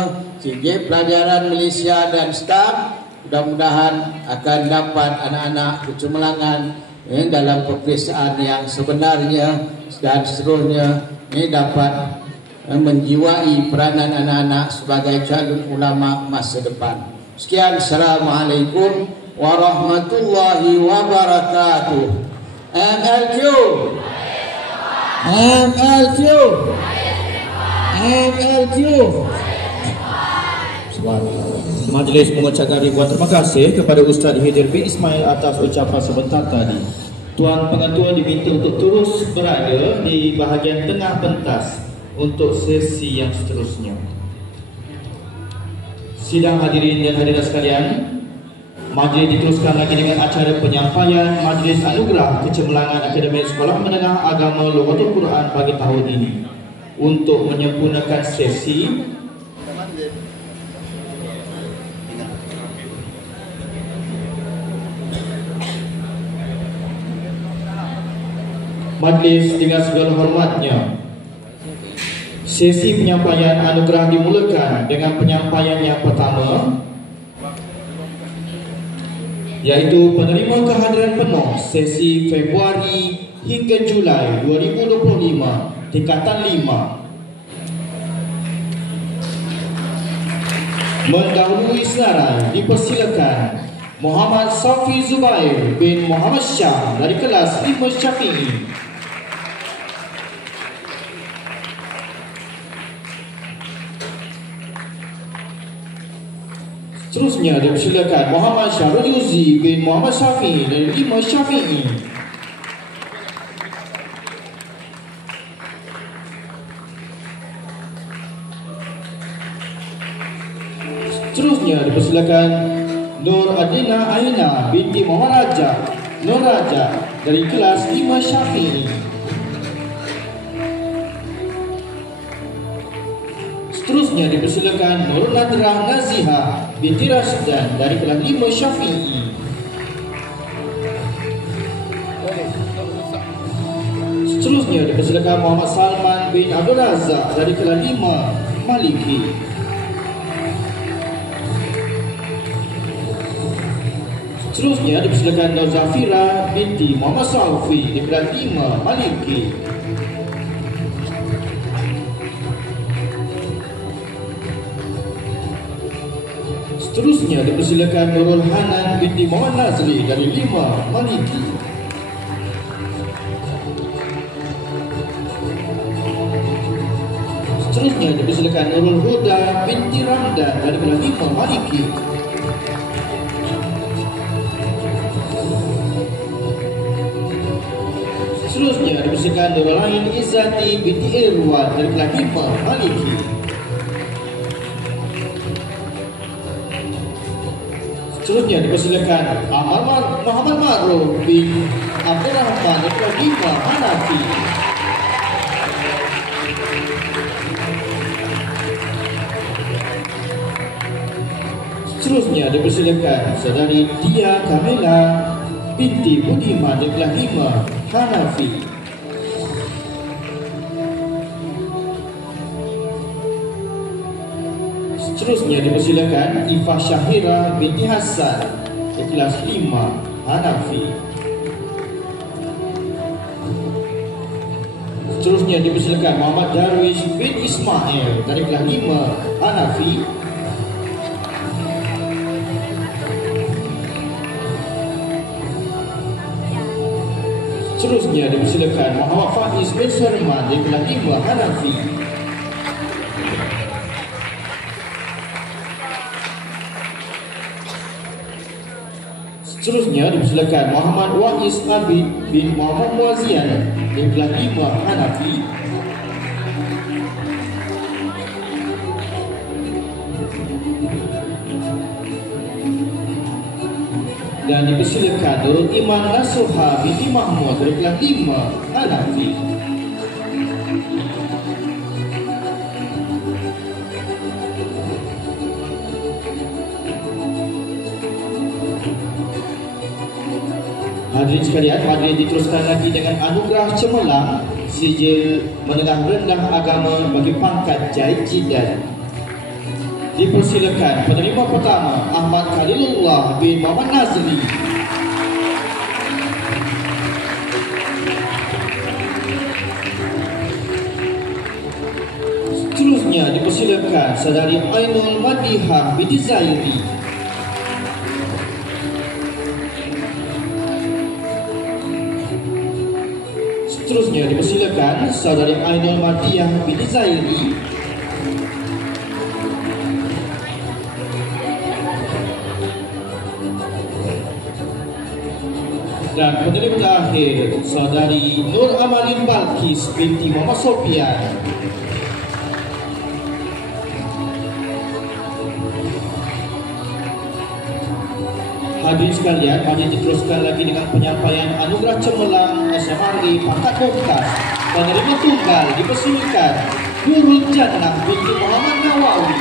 Sijil Pelajaran Malaysia dan staf. Mudah-mudahan akan dapat anak-anak kecemerlangan dalam peperiksaan yang sebenarnya, dan seterusnya dapat menjiwai peranan anak-anak sebagai calon ulama masa depan. Sekian, Assalamualaikum warahmatullahi wabarakatuh. MLQ MLQ MLQ. Majlis mengucapkan ribuan terima kasih kepada Ustaz Hidir bin Ismail atas ucapan sebentar tadi. Tuan Pengetua diminta untuk terus berada di bahagian tengah pentas untuk sesi yang seterusnya. Sidang hadirin dan hadirat sekalian, majlis diteruskan lagi dengan acara penyampaian Majlis Anugerah Kecemerlangan Akademik Sekolah Menengah Agama Luhur Quran bagi tahun ini. Untuk menyempurnakan sesi, Majlis dengan segala hormatnya, sesi penyampaian anugerah dimulakan dengan penyampaian yang pertama, iaitu penerima kehadiran penuh sesi Februari hingga Julai 2025 tingkatan 5. Mendahului senarai dipersilakan Muhammad Safi Zubair bin Muhammad Syah dari kelas 5 Syafi'i. Seterusnya dipersilakan Muhammad Syahrul Yuzi bin Muhammad Syafi'i dari 5 Syafi'i. Seterusnya dipersilakan Nur Adina Aina binti Muhammad Raja Nur Raja dari kelas 5 Syafi'i. Seterusnya dipersilakan Nur Nadrah Nazihah binti Rashdan dari kelas 5 Syafi'i. Seterusnya dipersilakan Muhammad Salman bin Abdul Razak dari kelas 5 Maliki. Seterusnya dipersilakan Nur Zafira binti Muhammad Saufi di kelas 5 Maliki. Seterusnya dipersilakan Nurul Hanan binti Muhammad Nazri dari 5 Maliki. Seterusnya dipersilakan Nurul Huda binti Ramdan dari kelas 5 Maliki. Seterusnya dipersilakan Nurul Ain Izzati binti Irwan dari kelas 5 Maliki. Seterusnya dipersilakan Muhammad Ma'ruf bin Abdul Rahman dari kelas 5 Hanafi. Seterusnya dipersilakan saudari Dia Kamila binti Budiman dari kelas 5 Hanafi. Seterusnya dipersilakan Ifah Syahira binti Hasan dari kelas 5 Hanafi. Seterusnya dipersilakan Muhammad Darwish bin Ismail dari kelas 5 Hanafi. Seterusnya dipersilakan Muhammad Faiz bin Sarman dari kelas 5 Hanafi. Seterusnya dipersilakan Muhammad Wais Abid bin Muhammad Muazian dari kelas 5 Hanafi. Dan dipersilakan Nurul Iman Nasuha binti Mahmud dari kelas 5 Hanafi. Hadirin sekalian, majlis diteruskan lagi dengan anugerah cemerlang sijil menengah rendah agama bagi pangkat Jahid Jidan. Dipersilakan penerima pertama Ahmad Khalilullah bin Muhammad Nazri. Seterusnya dipersilakan saudari Ainul Madihah binti Zairi. Seterusnya dipersilakan saudari Ainul Madiyah binti Zairi. Dan penerima terakhir saudari Nur Amalin Balkis binti Muhammad Sofian. Hadirin sekalian, majlis diteruskan lagi dengan penyampaian anugerah cemerlang SMRI pangkat Komkas. Penerima tunggal dipersilakan Nurul Jannah binti Muhammad Nawawi.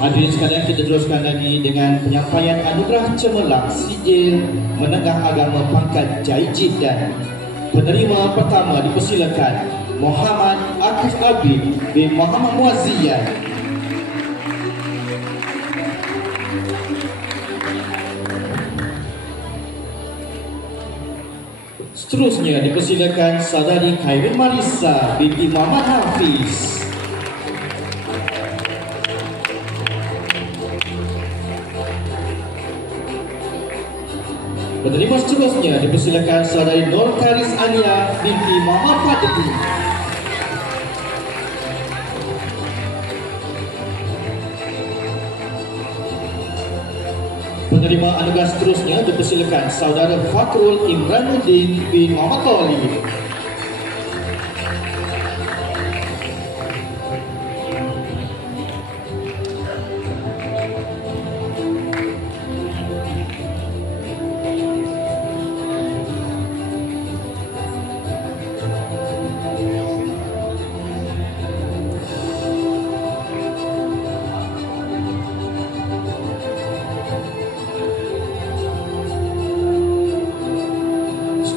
Hadirin sekalian, kita teruskan lagi dengan penyampaian anugerah cemerlang sijil menengah agama pangkat Jaijid, dan penerima pertama dipersilakan Muhammad Akif Abid bin Muhammad Muazziyan. Seterusnya dipersilakan saudari Khairin Marisa binti Muhammad Hafiz. Penerima seterusnya dipersilakan saudari Nur Karis Alia binti Muhammad Fadli. Penerima anugerah seterusnya dipersilakan saudara Fakrul Imranuddin bin Muhammad Toli.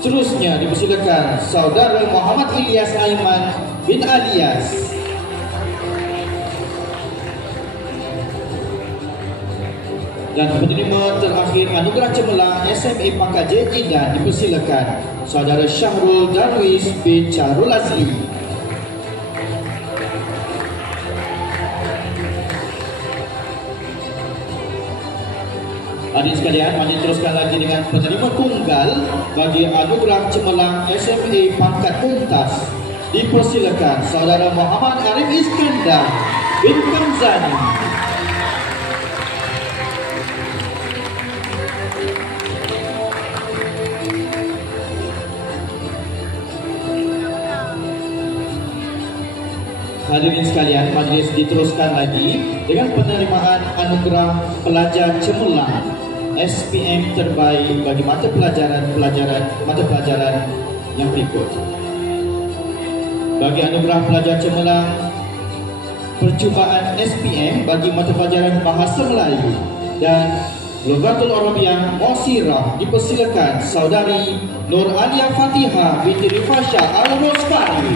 Seterusnya dipersilakan saudara Muhammad Ilyas Aiman bin Alias. Dan penerima terakhir anugerah cemerlang SMA pangkat JJ, dan dipersilakan saudara Syahrul Darwis bin Syahrul Azli. Hadirin sekalian, mari teruskan lagi dengan penerima tunggal bagi anugerah cemerlang SMA pangkat Mumtaz. Dipersilakan saudara Muhammad Arif Iskandar bin Kamzani. Hadirin sekalian, majlis diteruskan lagi dengan penerimaan anugerah pelajar cemerlang SPM terbaik bagi mata pelajaran yang berikut. Bagi anugerah pelajar cemerlang percubaan SPM bagi mata pelajaran Bahasa Melayu dan Lughatul Arabiah Mosirah, dipersilakan saudari Nur Alia Fatihah binti Rifasha Al-Rosfari.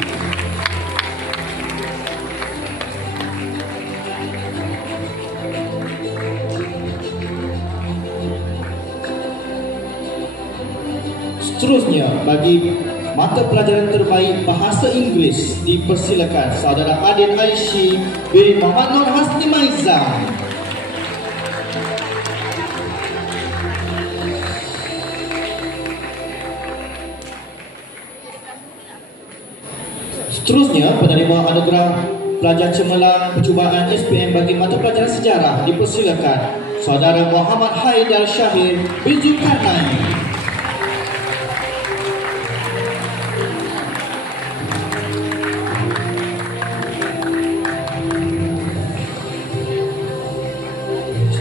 Seterusnya, bagi mata pelajaran terbaik Bahasa Inggeris, dipersilakan saudara Adin Aishi bin Muhammad Nur Hasni Maizam. Seterusnya, penerima anugerah pelajar cemerlang percubaan SPM bagi mata pelajaran sejarah, dipersilakan saudara Muhammad Haidar Syahir bin Zulkarnain.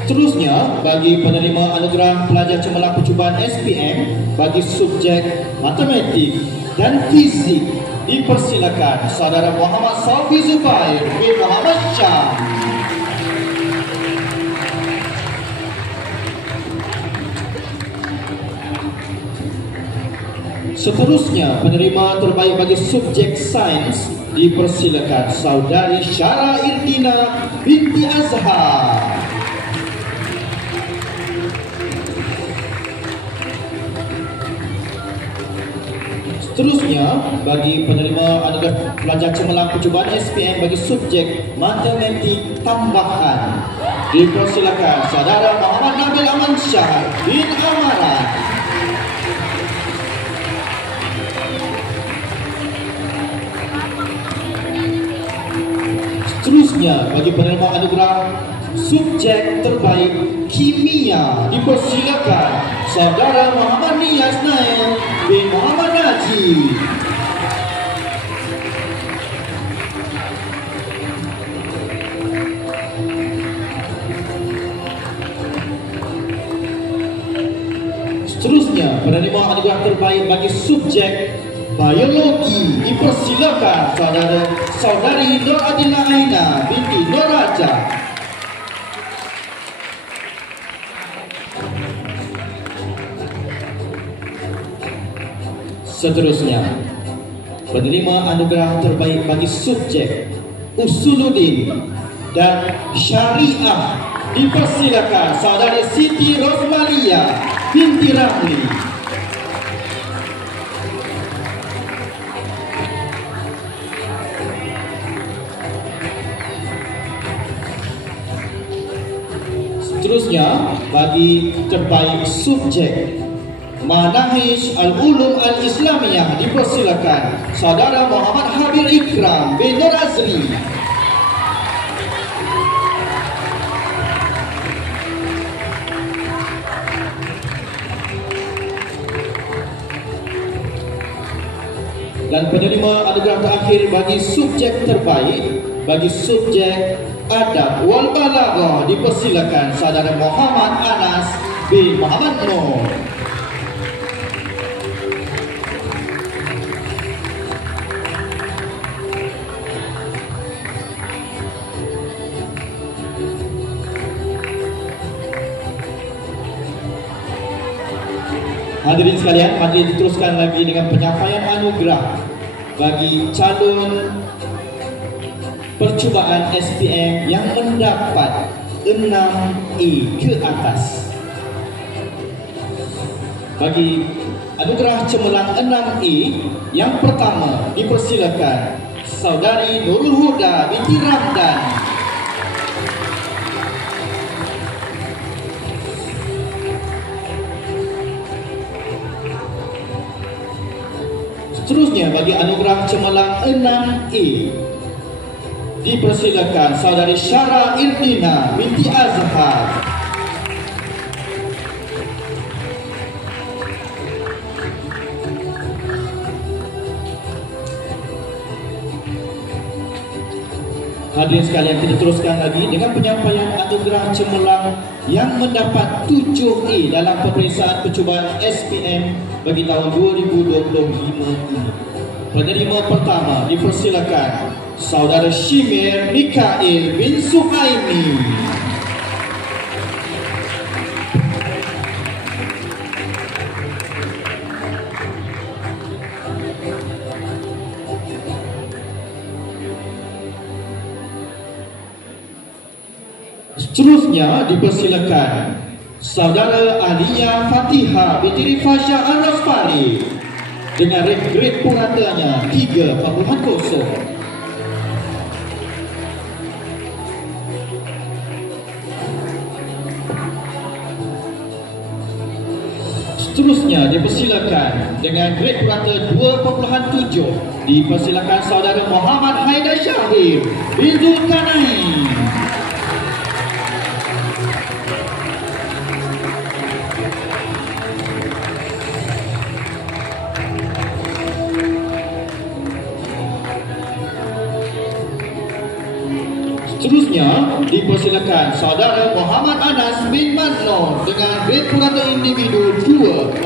Seterusnya, bagi penerima anugerah pelajar cemerlang percubaan SPM bagi subjek matematik dan fizik, dipersilakan saudara Muhammad Safi Zubair bin Muhammad Syam. Seterusnya, penerima terbaik bagi subjek sains, dipersilakan saudari Syara Irdina binti Azhar. Seterusnya, bagi penerima anugerah pelajar cemerlang percubaan SPM bagi subjek matematik tambahan, dipersilakan saudara Muhammad Nabil Aman Syah bin Amaran. Seterusnya, bagi penerima anugerah subjek terbaik kimia, dipersilakan saudara Muhammad Niyaz Nail bin Muhammad Najib. Seterusnya, penerima anugerah terbaik bagi subjek biologi, dipersilakan saudari Nur Adina Aina binti Nur Raja. Seterusnya, penerima anugerah terbaik bagi subjek Usuluddin dan Syariah dipersilakan saudari Siti Rosmalia binti Ramli. Seterusnya, bagi terbaik subjek Manahij Al-Ulum Al-Islamiyah dipersilakan saudara Muhammad Habir Ikram bin Nur Azri. Dan penerima anugerah terakhir bagi subjek terbaik bagi subjek Adab wal Balaghah dipersilakan saudara Muhammad Anas bin Muhammad Nur. Hadirin sekalian, mari diteruskan lagi dengan penyampaian anugerah bagi calon percubaan SPM yang mendapat 6E ke atas. Bagi anugerah cemerlang 6E, yang pertama dipersilakan saudari Nurul Huda binti Ramdan. Seterusnya, bagi anugerah cemerlang 6E dipersilakan saudari Syara Irdina binti Azhar. Hadirin sekalian, kita teruskan lagi dengan penyampaian anugerah cemerlang yang mendapat 7E dalam peperiksaan percubaan SPM bagi tahun 2025 ini. Penerima pertama dipersilakan saudara Shimir Mikail bin Suhaimi. Seterusnya dipersilakan saudara Aliyah Fatihah binti Rifasha Al-Rasfari dengan grade puratanya 3.0. Seterusnya dipersilakan dengan grade purata 2.7 dipersilakan saudara Muhammad Haidar Syahir bin Zulkarnain. Seterusnya dipersilakan saudara Muhammad Anas bin Manor dengan grade purata individu 2.5.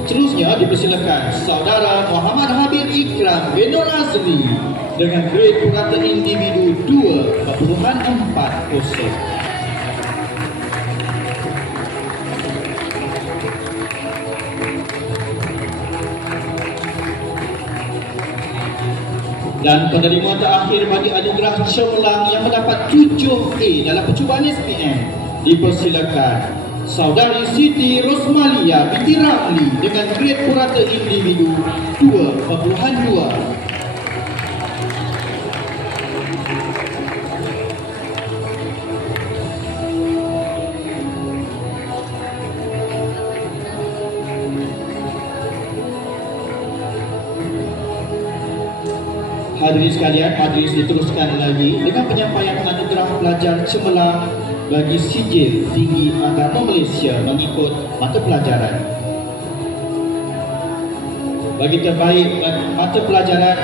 Seterusnya dipersilakan saudara Muhammad Habir Ikram bin Nur Azri dengan grade purata individu 2.40. Dan penerima terakhir bagi anugerah cemerlang yang mendapat 7E dalam percubaan SPM dipersilakan saudari Siti Rosmalia binti Ramli dengan grade purata individu 2.2. Hadirin sekalian, majlis diteruskan lagi dengan penyampaian anugerah pelajar cemerlang bagi Sijil Tinggi Agama Malaysia mengikut mata pelajaran. Bagi terbaik mata pelajaran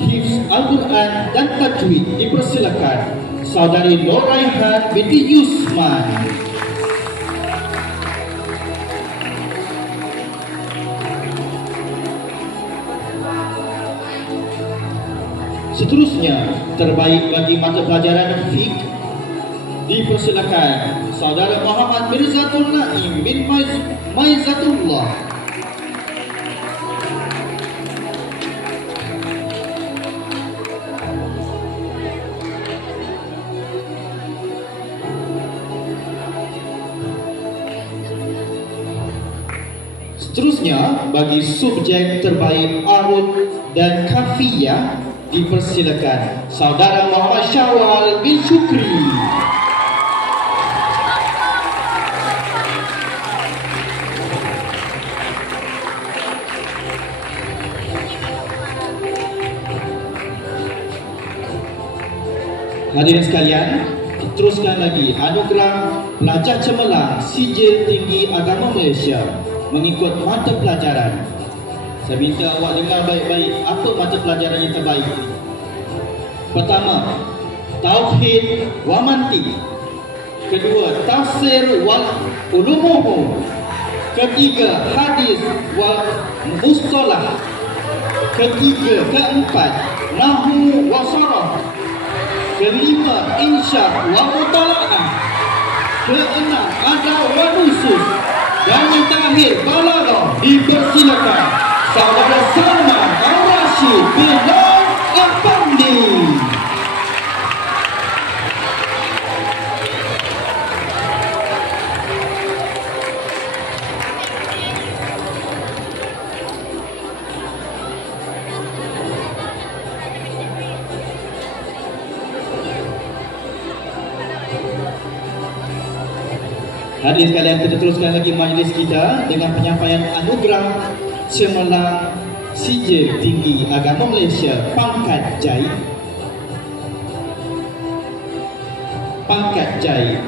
Hifz Al-Quran dan Tajwid dipersilakan saudari Noraihan binti Yusman. Seterusnya, terbaik bagi mata pelajaran fiqh dipersilakan Saudara Muhammad Mirzatul Naim bin Maizatullah. Seterusnya, bagi subjek terbaik arud dan kafiyah dipersilakan Saudara Muhammad Syawal bin Syukri. Hadirin sekalian, teruskan lagi anugerah pelajar cemerlang Sijil Tinggi Agama Malaysia mengikut mata pelajaran. Saya minta awak dengar baik-baik apa mata pelajaran yang terbaik. Pertama, Tauhid wa Mantiq. Kedua, Tafsir wal Ulumuhu. Ketiga, Hadis wal Mustalah. Keempat, Nahwu wa Sharah. Kelima, Insya wa Mutala'ah. Keenam, Adab wa Nusus. Dan yang terakhir, Balaghah. Dipersilakan Saudara Salman Al-Rashid bin Nur Effendi. Hadirin sekalian, kita teruskan lagi majlis kita dengan penyampaian anugerah cemerlang Sijil Tinggi Agama Malaysia Pangkat Jai. Pangkat Jai.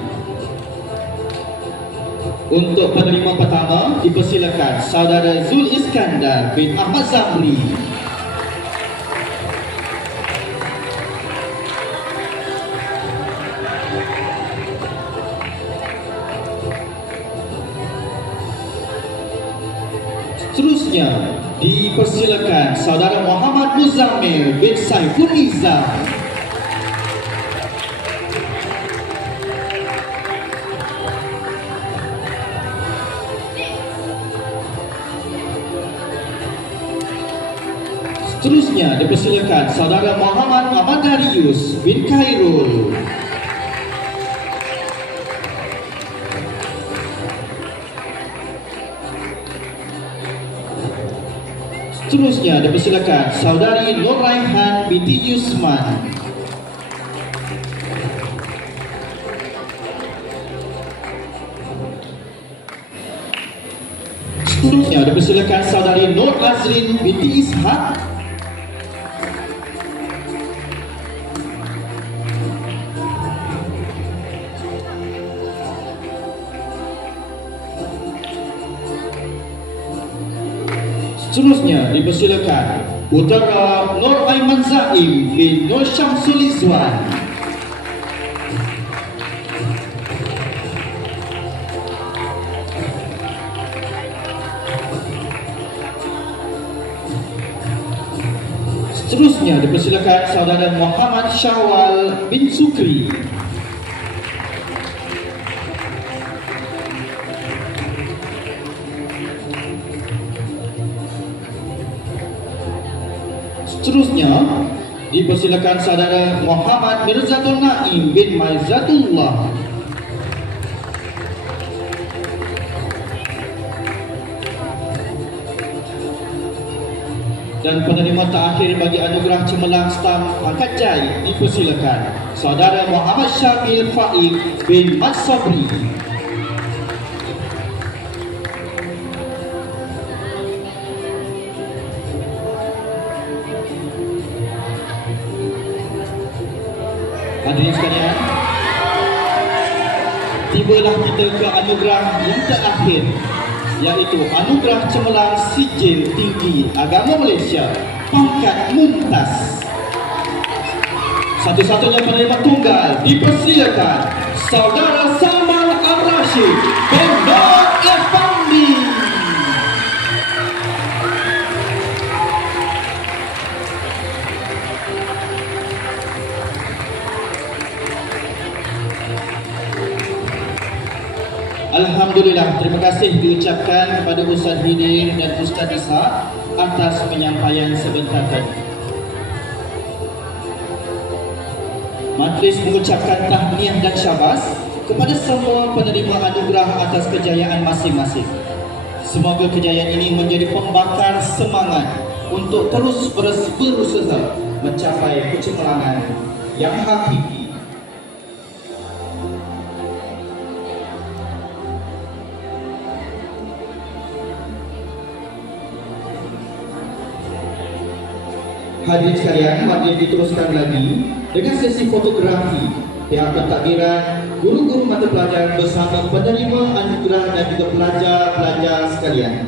Untuk penerima pertama dipersilakan Saudara Zul Iskandar bin Ahmad Zamri. Seterusnya dipersilakan Saudara Muhammad Muzammil bin Saiful Nizam. Seterusnya dipersilakan Saudara Muhammad Ahmad Darius bin Khairul. Seterusnya dipersilakan Saudari Nur Raihan binti Yusman. Seterusnya dipersilakan Saudari Nur Azrin binti Ishak. Seterusnya dipersilakan Putera Nur Aiman Zaim bin Nur Syamsul Izwan. Seterusnya dipersilakan Saudara Muhammad Syawal bin Sukri. Seterusnya dipersilakan Saudara Muhammad Mirzatul Naim bin Maizatullah. Dan penerima terakhir bagi anugerah cemerlang stam Pangkat Jai dipersilakan Saudara Muhammad Syamil Faik bin Mat Sabri. Hadirin sekalian, tibalah kita ke anugerah yang terakhir, iaitu anugerah cemerlang Sijil Tinggi Agama Malaysia Pangkat Mumtaz. Satu-satunya penerima tunggal dipersilakan Saudara Salman Al-Rashid bin Nur Effendi. Alhamdulillah, terima kasih diucapkan kepada Ustaz Hidir dan Ustaz Isa atas penyampaian sebentar tadi. Majlis mengucapkan tahniah dan syabas kepada semua penerima anugerah atas kejayaan masing-masing. Semoga kejayaan ini menjadi pembakar semangat untuk terus berusaha mencapai kecemerlangan yang hakiki. Hadirin sekalian, majlis diteruskan lagi dengan sesi fotografi pihak pentadbiran, guru-guru mata pelajaran bersama penerima anugerah dan juga pelajar-pelajar sekalian.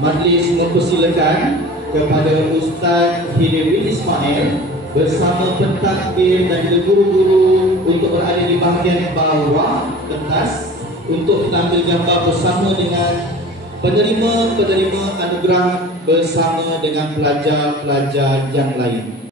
Majlis mempersilakan kepada Ustaz Hidir bin Ismail bersama pentadbir dan juga guru-guru untuk berada di bahagian bawah pentas untuk mengambil gambar bersama dengan penerima anugerah bersama dengan pelajar-pelajar yang lain.